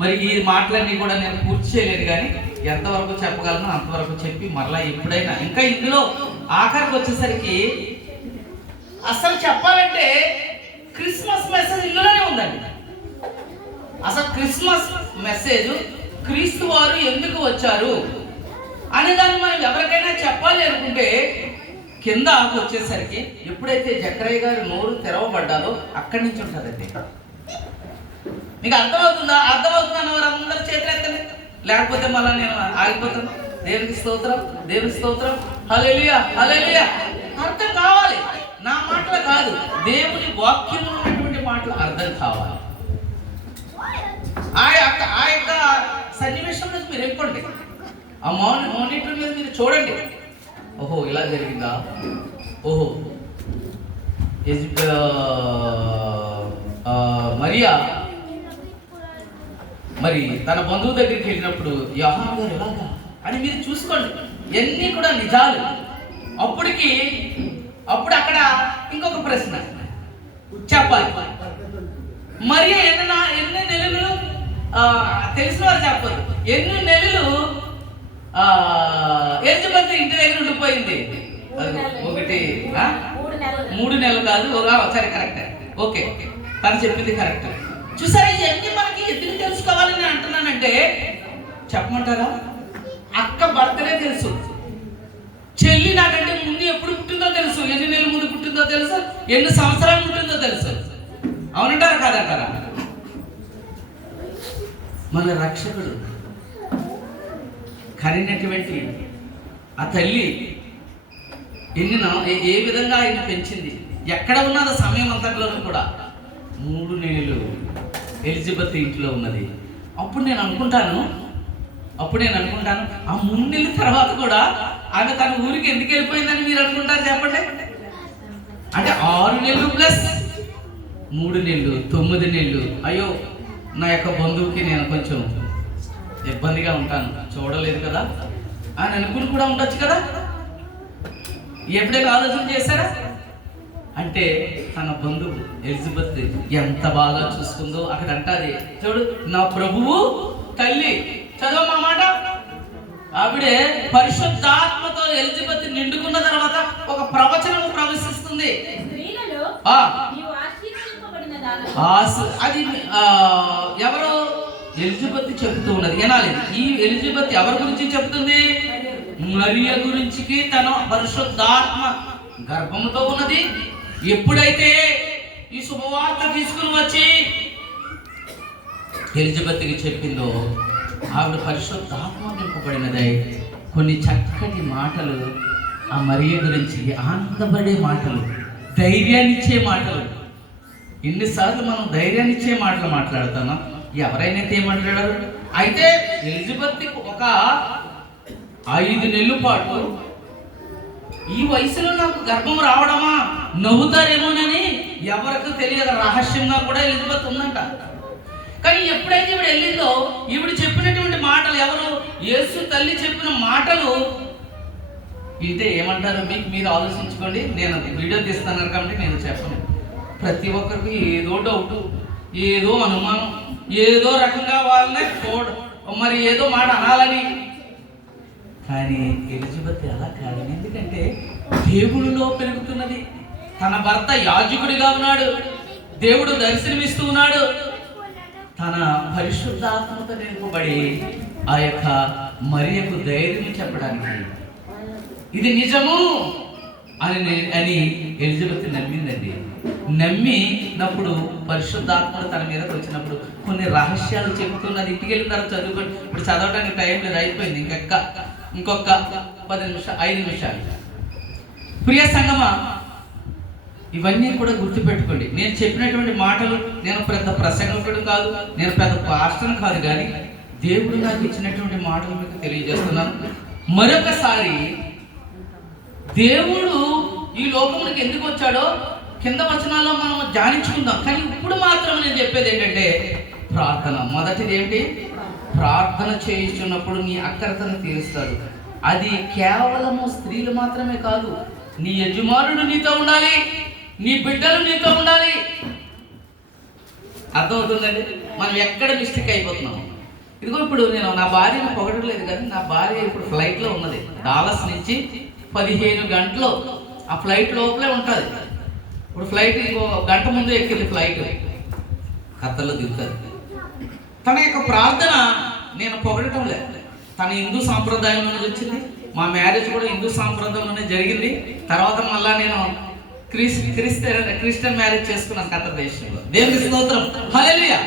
మరి ఈ మాటలన్నీ కూడా నేను పూర్తి చేయలేదు, కానీ ఎంతవరకు చెప్పగలను అంతవరకు చెప్పి మరలా ఎప్పుడైనా ఇంకా ఇందులో ఆఖరికి వచ్చేసరికి అసలు చెప్పాలంటే క్రిస్మస్ మెసేజ్ ఇందులోనే ఉందండి. అసలు క్రిస్మస్ మెసేజ్ క్రీస్తు వారు ఎందుకు వచ్చారు అనే దాన్ని మనం ఎవరికైనా చెప్పాలి అనుకుంటే కింద వచ్చేసరికి ఎప్పుడైతే జకరయ్య గారి నోరు తెరవబడ్డాలో అక్కడి నుంచి ఉంటుందండి. మీకు అర్థమవుతుందా? అర్థమవుతుందని వారందరూ చేతులు ఎత్తండి, లేకపోతే మళ్ళీ నేను ఆగిపోతాను. దేవునికి స్తోత్రం, దేవునికి స్తోత్రం. హల్లెలూయా, హల్లెలూయా. అర్థం కావాలి, నా మాటలు కాదు, దేవుని వాక్యంలో ఉన్నటువంటి మాటలు అర్థం కావాలి. ఆ యొక్క సన్నివేశంలో మీరు ఎక్కండి, ఆ మానిటర్ మీద మీరు చూడండి. ఓహో ఇలా జరిగిందా, ఓహో మరియా మరి తన బంధువు దగ్గరికి వెళ్ళినప్పుడు యోహాను గారు ఎలాగా అని మీరు చూసుకోండి. ఇవన్నీ కూడా నిజాలు. అప్పుడు అక్కడ ఇంకొక ప్రశ్న చెప్పాలి. మరియా ఎన్ని నెలలు తెలిసిన వారు చెప్పదు. ఎన్ని నెలలు ఎలిజబెత్ ఇంటి దగ్గర ఉండిపోయింది? 3 నెలలు కాదు, సరే కరెక్ట్. ఓకే, తను చెప్పింది కరెక్ట్. చూసారా, ఇవన్నీ మనకి ఎందుకు తెలుసుకోవాలని అంటున్నానంటే, చెప్పమంటారా? అక్క బర్త్డే తెలుసు, చెల్లి నాకంటే ముందు ఎప్పుడు పుట్టిందో తెలుసు, ఎన్ని నెలల ముందు పుట్టిందో తెలుసు, ఎన్ని సంవత్సరాలు పుట్టిందో తెలుసు. అవునంటారా కాదంటారా? మన రక్షకుడు కనినటువంటి ఆ తల్లి ఏ విధంగా ఆయన పెంచింది, ఎక్కడ ఉన్నదో సమయం అంతట్లోనూ కూడా 3 నెలలు ఎలిజబెత్ ఇంట్లో ఉన్నది. అప్పుడు నేను అనుకుంటాను ఆ 3 నెలల తర్వాత కూడా ఆమె తన ఊరికి ఎందుకు వెళ్ళిపోయిందని మీరు అనుకుంటారు చెప్పండి? అంటే 6 నెలలు ప్లస్ 3 నెలలు 9 నెలలు. అయ్యో, నా యొక్క బంధువుకి నేను కొంచెం ఇబ్బందిగా ఉంటాను, చూడలేదు కదా అని అనుకుని కూడా ఉండొచ్చు కదా. ఎప్పుడైనా ఆలోచన చేశారా? అంటే తన బంధువు ఎలిజబెత్ ఎంత బాగా చూసుకుందో అక్కడ అంటాది. చూడు, నా ప్రభువు తల్లి, చదవమా మాట. ఆవిడే పరిశుద్ధాత్మతో ఎలిజబెత్ నిండుకున్న తర్వాత ఒక ప్రవచనము ప్రవేశిస్తుంది. అది ఎవరు? ఎలిజబెత్ చెబుతూ ఉన్నది. ఏనాలి, ఈ ఎలిజబెత్ ఎవరి గురించి చెబుతుంది? మరియ గురించి. తన పరిశుద్ధాత్మ గర్భముతో ఉన్నది. ఎప్పుడైతే ఈ శుభవార్త తీసుకుని వచ్చి ఎలిజబెత్కి చెప్పిందో, ఆవిడ పరిశుద్ధాత్మ నింపబడినదై కొన్ని చక్కటి మాటలు ఆ మరియ గురించి, ఆనందపడే మాటలు, ధైర్యాన్నిచ్చే మాటలు. ఎన్నిసార్లు మనం ధైర్యాన్నిచ్చే మాటలు మాట్లాడుతామా? ఎవరైనా ఏం మాట్లాడారు? అయితే ఎలిజబెత్ ఒక 5 నెలల పాటు ఈ వయసులో నాకు గర్భం రావడమా, నవ్వుతారేమోనని ఎవరికి తెలియదు, రహస్యంగా కూడా ఎలిజబెత్ ఉందంట. కానీ ఎప్పుడైతే ఈవిడ వెళ్ళిందో, ఈవిడ చెప్పినటువంటి మాటలు, ఎవరు? యేసు తల్లి చెప్పిన మాటలు ఇంటే ఏమంటారు మీకు మీరు ఆలోచించుకోండి. నేను వీడియో తీస్తాను కాబట్టి నేను చెప్పను. ప్రతి ఒక్కరికి ఏదో డౌట్, ఏదో అనుమానం, ఏదో రకంగా వాళ్ళనే మరి ఏదో మాట అనాలని. కానీ ఎలిజబెత్ అలా కాదు. ఎందుకంటే దేవుడిలో పెరుగుతున్నది. తన భర్త యాజకుడిగా ఉన్నాడు, దేవుడు దర్శనమిస్తూ ఉన్నాడు. తన పరిశుద్ధాత్మతో నింపబడి ఆ యొక్క మరియకు ధైర్యం చెప్పడానికి ఇది నిజము అని ఎలిజబెత్ నమ్మిందండి. నమ్మినప్పుడు పరిశుద్ధాత్మ తన మీదకి వచ్చినప్పుడు కొన్ని రహస్యాలు చెబుతున్నది. ఇంటికి వెళ్ళిన తర్వాత చదువుకోండి. ఇప్పుడు చదవడానికి టైం లేదు, అయిపోయింది. ఇంకొక 10 నిమిషాలు, 5 నిమిషాలు. ప్రియ సంగమా, ఇవన్నీ కూడా గుర్తుపెట్టుకోండి. నేను చెప్పినటువంటి మాటలు, నేను పెద్ద ప్రసంగకుడు కాదు, నేను పెద్ద పాస్టర్ని కాదు, కానీ దేవుడు నాకు ఇచ్చినటువంటి మాటలు మీకు తెలియజేస్తున్నాను. మరొకసారి దేవుడు ఈ లోకంలోకి ఎందుకు వచ్చాడో కింద వచనాల్లో మనం ధ్యానించుకుందాం. కానీ ఇప్పుడు మాత్రం నేను చెప్పేది ఏంటంటే ప్రార్థన. మొదటిది ఏంటి? ప్రార్థన చేయించున్నప్పుడు నీ అక్కరతను తీరుస్తాడు. అది కేవలము స్త్రీలు మాత్రమే కాదు, నీ యజమానుడు నీతో ఉండాలి, నీ బిడ్డలు నీతో ఉండాలి. అర్థమవుతుందండి? మనం ఎక్కడ మిస్టేక్ అయిపోతున్నాం. ఇదిగో ఇప్పుడు నేను నా భార్యను పొగడలేదు, కానీ నా భార్య ఇప్పుడు ఫ్లైట్లో ఉన్నది. డాలస్ నుంచి 15 గంటలు ఆ ఫ్లైట్ లోపలే ఉంటుంది. ఇప్పుడు ఫ్లైట్ ఇంకో గంట ముందు ఎక్కింది ఫ్లైట్, కథల్లో దిగుతుంది. తన యొక్క ప్రార్థన నేను పొగడటం లేదు. తన హిందూ సాంప్రదాయంలోనే వచ్చింది. మా మ్యారేజ్ కూడా హిందూ సాంప్రదాయంలోనే జరిగింది. తర్వాత మళ్ళా నేను క్రిస్టియన్ మ్యారేజ్ చేసుకున్నాను కథ దేశంలో. దేవుని స్తోత్రం, హల్లెలూయా.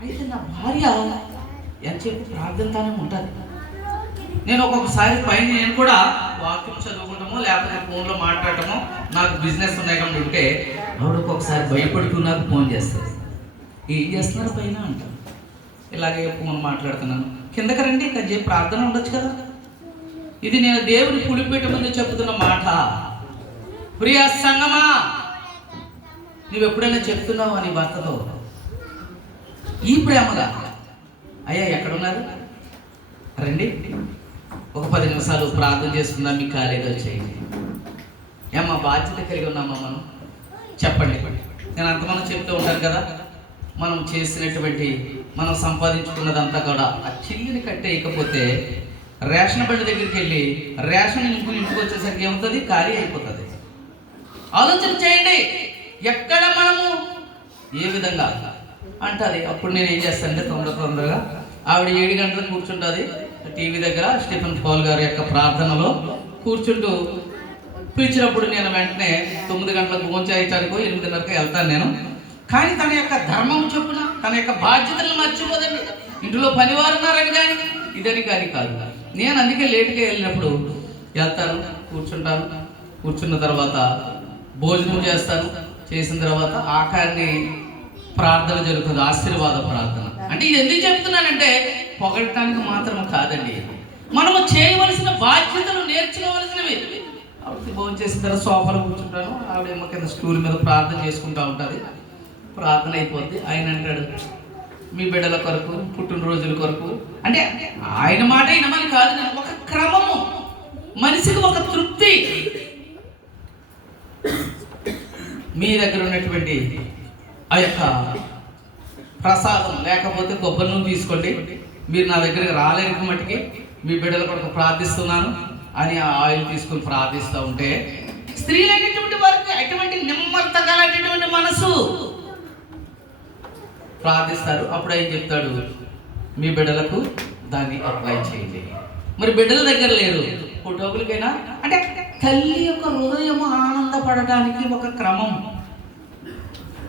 అయితే నా భార్య ఎంతసేపు ప్రార్థనతోనే ఉంటుంది. నేను ఒక్కొక్కసారి పైన నేను కూడా వాక్యం చదువుకుంటామో లేకపోతే ఫోన్లో మాట్లాడటమో, నాకు బిజినెస్ ఉన్నాయి కాబట్టి ఉంటే ఆవిడ ఒక్కొక్కసారి భయపడుతూ నాకు ఫోన్ చేస్తుంది. ఏం చేస్తున్నారు పైన అంటాను. ఇలాగే ఫోన్ మాట్లాడుతున్నాను, కిందకి రండి, ఇక్కడ ప్రార్థన ఉండొచ్చు కదా. ఇది నేను దేవుడి పులిపేట ముందు చెప్తున్న మాట. ప్రియ సంగమా, నువ్వు ఎప్పుడైనా చెప్తున్నావు అని భర్తతో ఈ ప్రేమగా, అయ్యా ఎక్కడున్నారు, రండి ఒక 10 నిమిషాలు ప్రార్థన చేసుకుందాం, మీకు కాలేదో చేయండి. ఏమ్మా బాధ్యత కలిగి ఉన్నామా మనం? చెప్పండి. నేను అంతమంది చెప్తూ ఉంటాను కదా, మనం చేసినటువంటి మనం సంపాదించుకున్నదంతా కూడా ఆ చిల్లిని కట్టేయకపోతే రేషన్ బండి దగ్గరికి వెళ్ళి రేషన్ ఇంటికి వచ్చేసరికి ఏమవుతుంది? ఖాళీ అయిపోతుంది. ఆలోచన చేయండి, ఎక్కడ మనము ఏ విధంగా అంటుంది. అప్పుడు నేను ఏం చేస్తానంటే తొందరగా ఆవిడ 7 గంటలకు కూర్చుంటుంది టీవీ దగ్గర. స్టీఫెన్ పౌల్ గారి యొక్క ప్రార్థనలో కూర్చుంటూ పిలిచినప్పుడు నేను వెంటనే 9 గంటలకు భోంచేయటానికో 8:30కి వెళ్తాను నేను. కానీ తన యొక్క ధర్మం చొప్పున తన యొక్క బాధ్యతలను మర్చిపోదండి. ఇంట్లో పనివారు ఉన్నారని కానీ ఇదని కానీ కాదు. నేను అందుకే లేట్గా వెళ్ళినప్పుడు వెళ్తాను, కూర్చున్న తర్వాత భోజనం చేస్తాను. చేసిన తర్వాత ఆఖరిని ప్రార్థన జరుగుతుంది, ఆశీర్వాద ప్రార్థన. అంటే ఇది ఎందుకు చెప్తున్నానంటే పొగడటానికి మాత్రం కాదండి, మనము చేయవలసిన బాధ్యతలు నేర్చుకోవలసినవి. ఆవిడ భోజనం చేసిన తర్వాత సోఫాలో కూర్చుంటాను, ఆవిడేమో కింద స్టూల్ మీద ప్రార్థన చేసుకుంటూ ఉంటుంది. ప్రార్థన అయిపోద్ది. ఆయన అంటాడు, మీ బిడ్డల కొరకు, పుట్టినరోజుల కొరకు, అంటే ఆయన మాట వినమని కాదు, నేను ఒక క్రమము, మనిషికి ఒక తృప్తి. మీ దగ్గర ఉన్నటువంటి ఆ యొక్క ప్రసాదం లేకపోతే కొబ్బరి నూనె తీసుకోండి. మీరు నా దగ్గరికి రాలేని మట్టికి మీ బిడ్డల కొరకు ప్రార్థిస్తున్నాను అని ఆ ఆయిల్ తీసుకుని ప్రార్థిస్తూ ఉంటే స్త్రీలు అనేటువంటి వారికి అటువంటి నిమ్మత్తగలటువంటి మనసు ప్రార్థిస్తారు. అప్పుడు ఆయన చెప్తాడు, మీ బిడ్డలకు దాన్ని అప్లై చేయండి. మరి బిడ్డల దగ్గర లేరు, ఫోటోలకైనా అంటే తల్లి యొక్క హృదయము ఆనందపడటానికి ఒక క్రమం.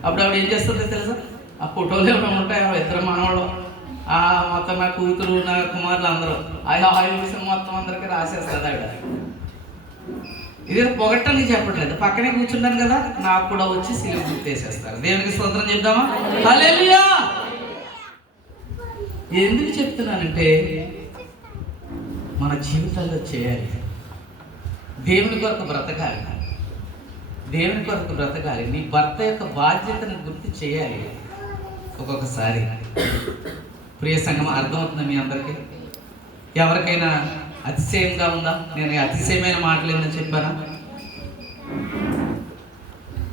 అప్పుడు ఆవిడ ఏం చేస్తుందో తెలుసా? ఆ ఫోటోలు ఏమైనా ఉంటాయి, 2 మనవాళ్ళు, మొత్తం నా కూతురు నా కుమారులు అందరూ ఆయిల్ విషయం మొత్తం అందరికీ రాసేస్తుంది ఆవిడ. ఇదే పొగట్టని చెప్పట్లేదు, పక్కనే కూర్చున్నాను కదా, నాకు కూడా వచ్చి సిలువ గుర్తేసేస్తారు. దేవునికి స్తోత్రం చెప్దామా? హల్లెలూయా. ఎందుకు చెప్తున్నానంటే మన జీవితాల్లో చేయాలి, దేవుని కొరకు బ్రతకాలి, దేవుని కొరకు బ్రతకాలి. నీ భర్త యొక్క బాధ్యతను గుర్తు చేయాలి. ఒక్కొక్కసారి ప్రియ సంఘం అర్థమవుతుంది మీ అందరికీ. ఎవరికైనా అతిశయంగా ఉందా? నేను అతిశయమైన మాటలు ఏందని చెప్పానా?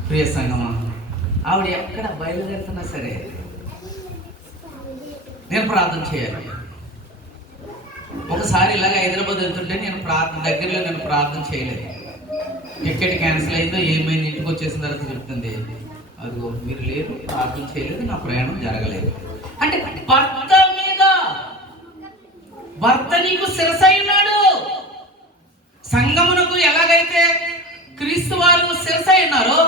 ప్రియ సంగమా, ఆవిడ ఎక్కడ బయలుదేరుతున్నా సరే నేను ప్రార్థన చేయాలి. ఒకసారి ఇలాగ హైదరాబాద్ వెళ్తుంటే నేను దగ్గరలో నేను ప్రార్థన చేయలేదు. టికెట్ క్యాన్సిల్ అయిందో ఏమైంది, ఇంటికి వచ్చేసిన తర్వాత చెప్తుంది, అదిగో మీరు లేరు, ప్రార్థన చేయలేదు, నా ప్రయాణం జరగలేదు. అంటే భర్త మీద భర్త నీకు శిరసైనాడు. సంగమునకు ఎలాగైతే క్రీస్తు వారు శిరసైనారో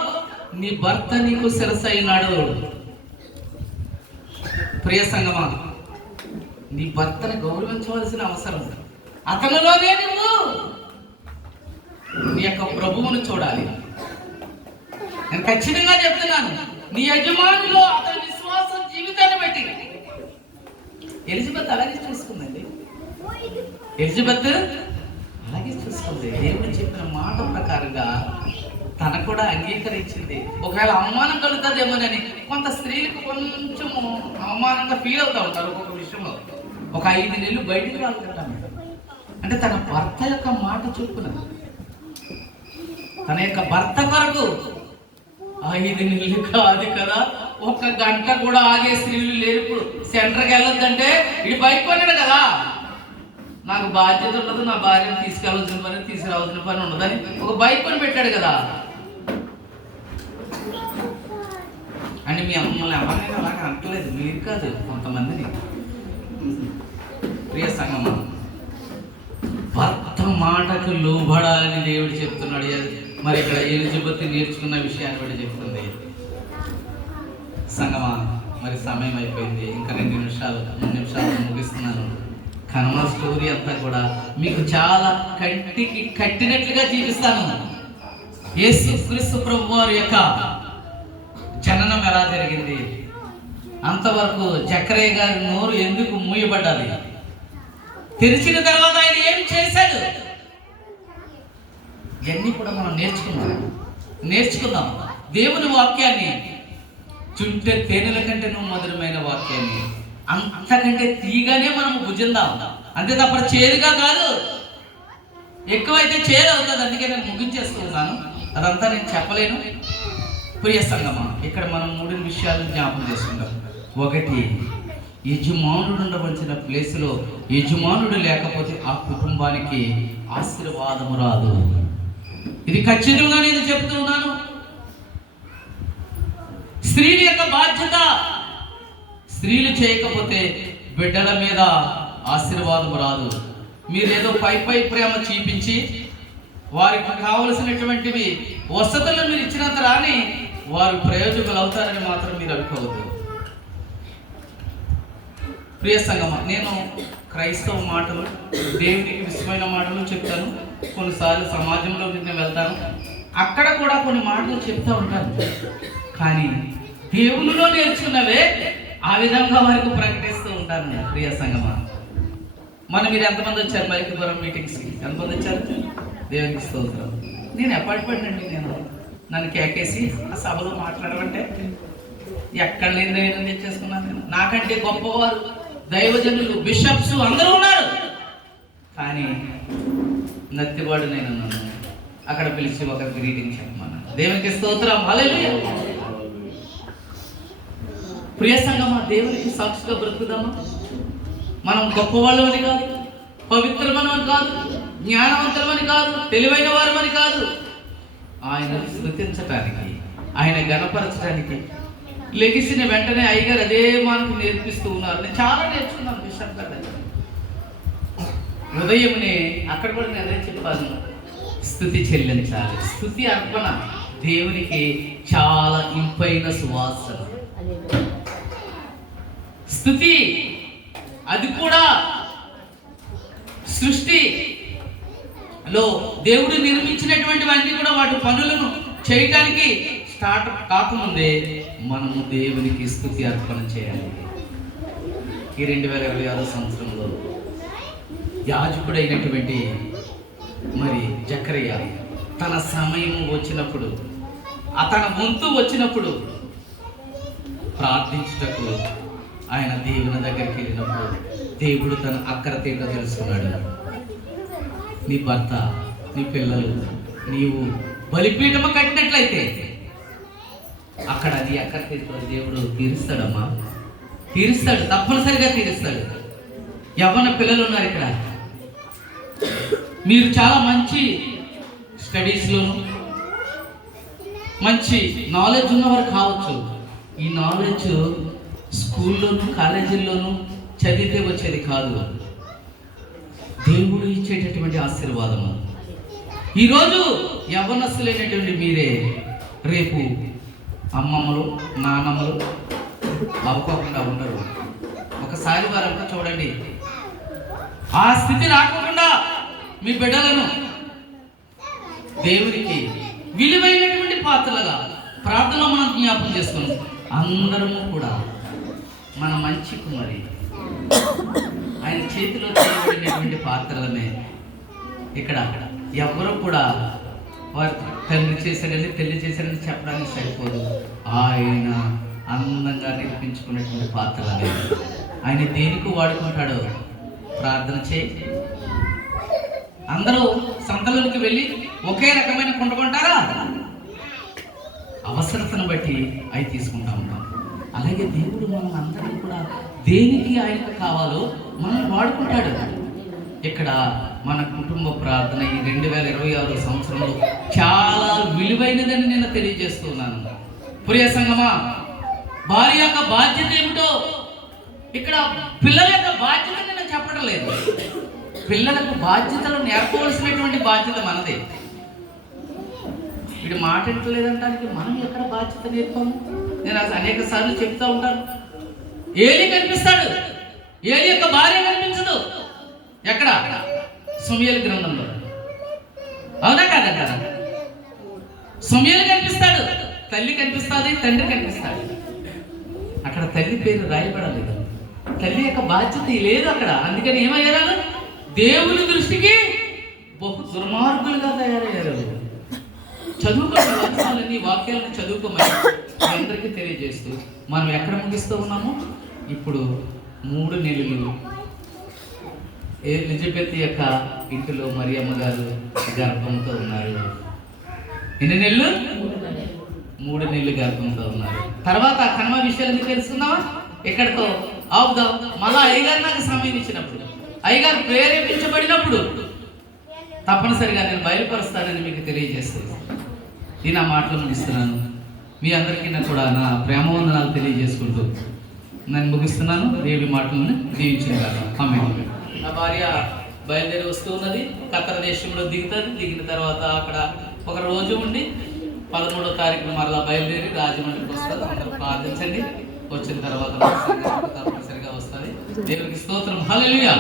నీ భర్త నీకు శిరసైనాడు. ప్రియ సంగమా, నీ భర్తను గౌరవించవలసిన అవసరం అతనిలోనే నువ్వు నీ యొక్క ప్రభువును చూడాలి. నేను ఖచ్చితంగా చెప్తున్నాను, నీ యజమానిలో అతని విశ్వాస జీవితాన్ని బట్టి. ఎలిజబెత్ అలాగే చూసుకుందండి. ఎలిజబెత్ అలాగే చూసుకుంది. దేవుడు చెప్పిన మాట ప్రకారంగా తన కూడా అంగీకరించింది. ఒకవేళ అవమానం కలుగుతుందేమోనని కొంత స్త్రీలకు కొంచెము అవమానంగా ఫీల్ అవుతూ ఉంటారు ఒక్కొక్క విషయంలో. ఒక 5 నెలలు బయటికి రాలుకుంటాను అంటే తన భర్త యొక్క మాట చొప్పున, తన యొక్క భర్త కొరకు 5 నెలలు కాదు కదా, 1 గంట కూడా ఆగే స్త్రీలు లేరు. ఇప్పుడు సెంటర్కి వెళ్ళొద్దంటే ఇది బైక్ కొన్నాడు కదా, నాకు బాధ్యత ఉండదు, నా భార్యను తీసుకెళ్ళవలసిన పని తీసుకురావాల్సిన పని ఉండదని ఒక బైక్ కొని పెట్టాడు కదా. అంటే మీ అమ్మల్ని ఎవరైనా అలాగే అంటలేదు, మీరు కాదు, కొంతమందిని. ప్రియ సంగమా, భర్త మాటకు లోబడాలని దేవుడు చెప్తున్నాడు. మరి ఇక్కడ ఎలిజబెత్ నేర్చుకున్న విషయాన్ని కూడా చెప్తుంది. సంగమా, మరి సమయం అయిపోయింది, ఇంకా 2 నిమిషాలు ముగిస్తున్నాను. కనుమ స్టోరీ అంతా కూడా మీకు చాలా కంటికి కట్టినట్లుగా జీవిస్తాను. యేసు క్రీస్తు ప్రభు వారి యొక్క జననం ఎలా జరిగింది, అంతవరకు జకరియా గారి నోరు ఎందుకు మూయబడ్డది, తెరిచిన తర్వాత ఆయన ఏం చేశాడు, ఇవన్నీ కూడా మనం నేర్చుకుందాం. దేవుని వాక్యాన్ని చుంటే తేనెల కంటే మధురమైన వాక్యాన్ని అంతకంటే తీగానే మనం భుజిందాం. అంతే తప్ప చేదుగా కాదు. ఎక్కువైతే చేదు అవుతుంది. అందుకే నేను ముగించేస్తున్నాను, అదంతా నేను చెప్పలేను. ప్రియ సంగమా, ఇక్కడ మనం 3 విషయాలు జ్ఞాపకం చేసుకుంటాం. 1, యజమానుడు ఉండవలసిన ప్లేసులో యజమానుడు లేకపోతే ఆ కుటుంబానికి ఆశీర్వాదము రాదు. ఇది ఖచ్చితంగా నేను చెప్తున్నాను. స్త్రీల యొక్క బాధ్యత, స్త్రీలు చేయకపోతే బిడ్డల మీద ఆశీర్వాదం రాదు. మీరేదో పై ప్రేమ చూపించి వారికి కావలసినటువంటివి వసతులు మీరు ఇచ్చినంత రాని వారు ప్రయోజకులు అవుతారని మాత్రం మీరు అనుకోవద్దు. ప్రియ సంగమా, నేను క్రైస్తవ మాటలు, దేవునికి విశ్వమైన మాటలు చెప్తాను. కొన్నిసార్లు సమాజంలో నేను వెళ్తాను, అక్కడ కూడా కొన్ని మాటలు చెప్తూ ఉంటాను. కానీ దేవునిలో నేర్చుకున్నవే ఆ విధంగా వారికి ప్రకటిస్తూ ఉంటాను. ప్రియ సంగమా, మీరు ఎంతమంది వచ్చారు మరికిపురం మీటింగ్స్కి? ఎంతమంది వచ్చారు? దేవునికి స్తోత్రం. నేను అపాయింట్మెంట్ అండి, నన్ను కేకేసి ఆ సభలో మాట్లాడమంటే ఎక్కడ లేని దైవం తెచ్చేసుకున్నాను. నేను నాకంటే గొప్పవారు దైవజనులు, బిషప్స్ అందరూ ఉన్నారు. కానీ నత్తివాడు నేను అక్కడ పిలిచి ఒక గ్రీటింగ్ చెప్పమన్నాను. దేవునికి స్తోత్రం. హల్లెలూయా. ప్రియ సంగమా, దేవునికి సాక్షిగా బ్రతుకుదామా. మనం గొప్పవాళ్ళమని కాదు, పవిత్రమని కాదు, జ్ఞానవంతులమని కాదు, తెలివైన వారమని కాదు. ఆయన స్తుతించటానికి, ఆయన గణపరచడానికి లెగిసిన వెంటనే అయ్యగారు అదే మనకు నేర్పిస్తూ ఉన్నారు. నేను చాలా నేర్చుకున్నాను బిషప్ గారి దగ్గర. ఉదయమునే అక్కడ కూడా నేను అదే చెప్పాను, స్తుతి చెల్లించాలి. స్తుతి అర్పణ దేవునికి చాలా ఇంపైన సువాసన. స్తుతి అది కూడా సృష్టిలో దేవుడు నిర్మించినటువంటివన్నీ కూడా వాటి పనులను చేయటానికి స్టార్ట్ కాకముందే మనము దేవునికి స్తుతి అర్పణ చేయాలి. ఈ 2026 సంవత్సరంలో యాజకుడైనటువంటి మరి జకరియా తన సమయం వచ్చినప్పుడు, తన వంతు వచ్చినప్పుడు ప్రార్థించుటకు ఆయన దేవుని దగ్గరికి వెళ్ళినప్పుడు దేవుడు తన అక్కర తీర్థ తెలుసుకున్నాడు. నీ భర్త, నీ పిల్లలు, నీవు బలిపీఠము కట్టినట్లయితే అక్కడ అది ఎక్కడ తీరుతాడు? దేవుడు తీరుస్తాడమ్మా, తీరుస్తాడు, తప్పనిసరిగా తీరుస్తాడు. యవ్వన పిల్లలు ఉన్నారు ఇక్కడ, మీరు చాలా మంచి స్టడీస్లోను మంచి నాలెడ్జ్ ఉన్నవారు కావచ్చు. ఈ నాలెడ్జ్ స్కూల్లోను కాలేజీల్లోనూ చదివితే వచ్చేది కాదు, దేవుడు ఇచ్చేటటువంటి ఆశీర్వాదము. ఈరోజు యవ్వనస్తులైనటువంటి మీరే రేపు అమ్మమ్మలు నాన్నమ్మలు అవ్వకుండా ఉండరు. ఒకసారి వారంతా చూడండి, ఆ స్థితి రాకుండా మీ బిడ్డలను దేవునికి విలువైనటువంటి పాత్రలుగా ప్రార్థనలో మనం జ్ఞాపకం చేసుకున్నాం. అందరము కూడా మన మంచి కుమారి ఆయన చేతిలో చేయబడినటువంటి పాత్రలమే. ఇక్కడ ఎవరు కూడా వారు తండ్రి చేశారని తల్లి చేశారని చెప్పడానికి సరిపోదు. ఆయన అందంగా నిర్మించుకున్నటువంటి పాత్రలనే. ఆయన దేనికి వాడుకుంటాడో ప్రార్థన చేయి. అందరూ సంతలోనికి వెళ్ళి ఒకే రకమైన కొంటారా? అవసరతను బట్టి అవి తీసుకుంటా ఉంటాం. అలాగే దేవుడు మనం అందరినీ కూడా దేనికి ఆయనకు కావాలో మనం వాడుకుంటాడు. ఇక్కడ మన కుటుంబ ప్రార్థన ఈ 2026 సంవత్సరంలో చాలా విలువైనదని నేను తెలియజేస్తున్నాను. ప్రియ సంగమా, భార్య యొక్క బాధ్యత ఏమిటో ఇక్కడ పిల్లల యొక్క బాధ్యత నేను చెప్పడం లేదు. పిల్లలకు బాధ్యతలు నేర్పవలసినటువంటి బాధ్యత మనదే. వీడు మాట ఎంటలేదంటానికి మనం ఎక్కడ బాధ్యత నేర్పాము? నేను అనేక సార్లు చెప్తా ఉంటాను. ఏలి కనిపిస్తాడు, ఏలి యొక్క భార్య కనిపించదు. ఎక్కడ? సమూయేలు గ్రంథంలో. అవునా కాదా? కదా, సమూయేలు కనిపిస్తాడు, తల్లి కనిపిస్తుంది, తండ్రి కనిపిస్తాడు. అక్కడ తల్లి పేరు రాయబడలేదు, తల్లి యొక్క బాధ్యత లేదు అక్కడ. అందుకని ఏమయ్యారు? దేవుని దృష్టికి బహు దుర్మార్గులుగా తయారయ్యారు. చదువుకోని వచనాలన్నీ వాక్యాలను చదువుకోమని మీ అందరికీ తెలియజేస్తూ మనం ఎక్కడ ముగిస్తూ ఉన్నాము? ఇప్పుడు 3 నెలలు ఎలిజబెత్ యొక్క ఇంటిలో మరియమ్మ గారు గర్భంతో ఉన్నారు. ఎన్ని నెలలు? 3 నెలలు గర్భంతో ఉన్నారు. తర్వాత కన్మ విషయాలు తెలుసుకుందామా? ఎక్కడితో ఆపుదాం. మళ్ళా అయ్యగారు నాకు సమయం ఇచ్చినప్పుడు, అయ్యగారు ప్రేరేపించబడినప్పుడు తప్పనిసరిగా నేను బయలుపరుస్తానని మీకు తెలియజేస్తున్నాను. నేను ఆ మాటలు ముగిస్తున్నాను. మీ అందరికీ కూడా నా ప్రేమ వందనాలు తెలియజేసుకుంటూ నేను ముగిస్తున్నాను. దేవుడి మాటలను దీవించిన కాదు. ఆమేన్. నా భార్య బయలుదేరి వస్తూ ఉన్నది. ఖత్తర్ దేశంలో దిగుతుంది. దిగిన తర్వాత అక్కడ ఒక రోజు ఉండి 13వ తారీఖున మరలా బయలుదేరి రాజమండ్రికి వస్తుంది. అందరూ ప్రార్థించండి. వచ్చిన తర్వాత తప్పనిసరిగా వస్తుంది. దేవునికి స్తోత్రం. హల్లెలూయా.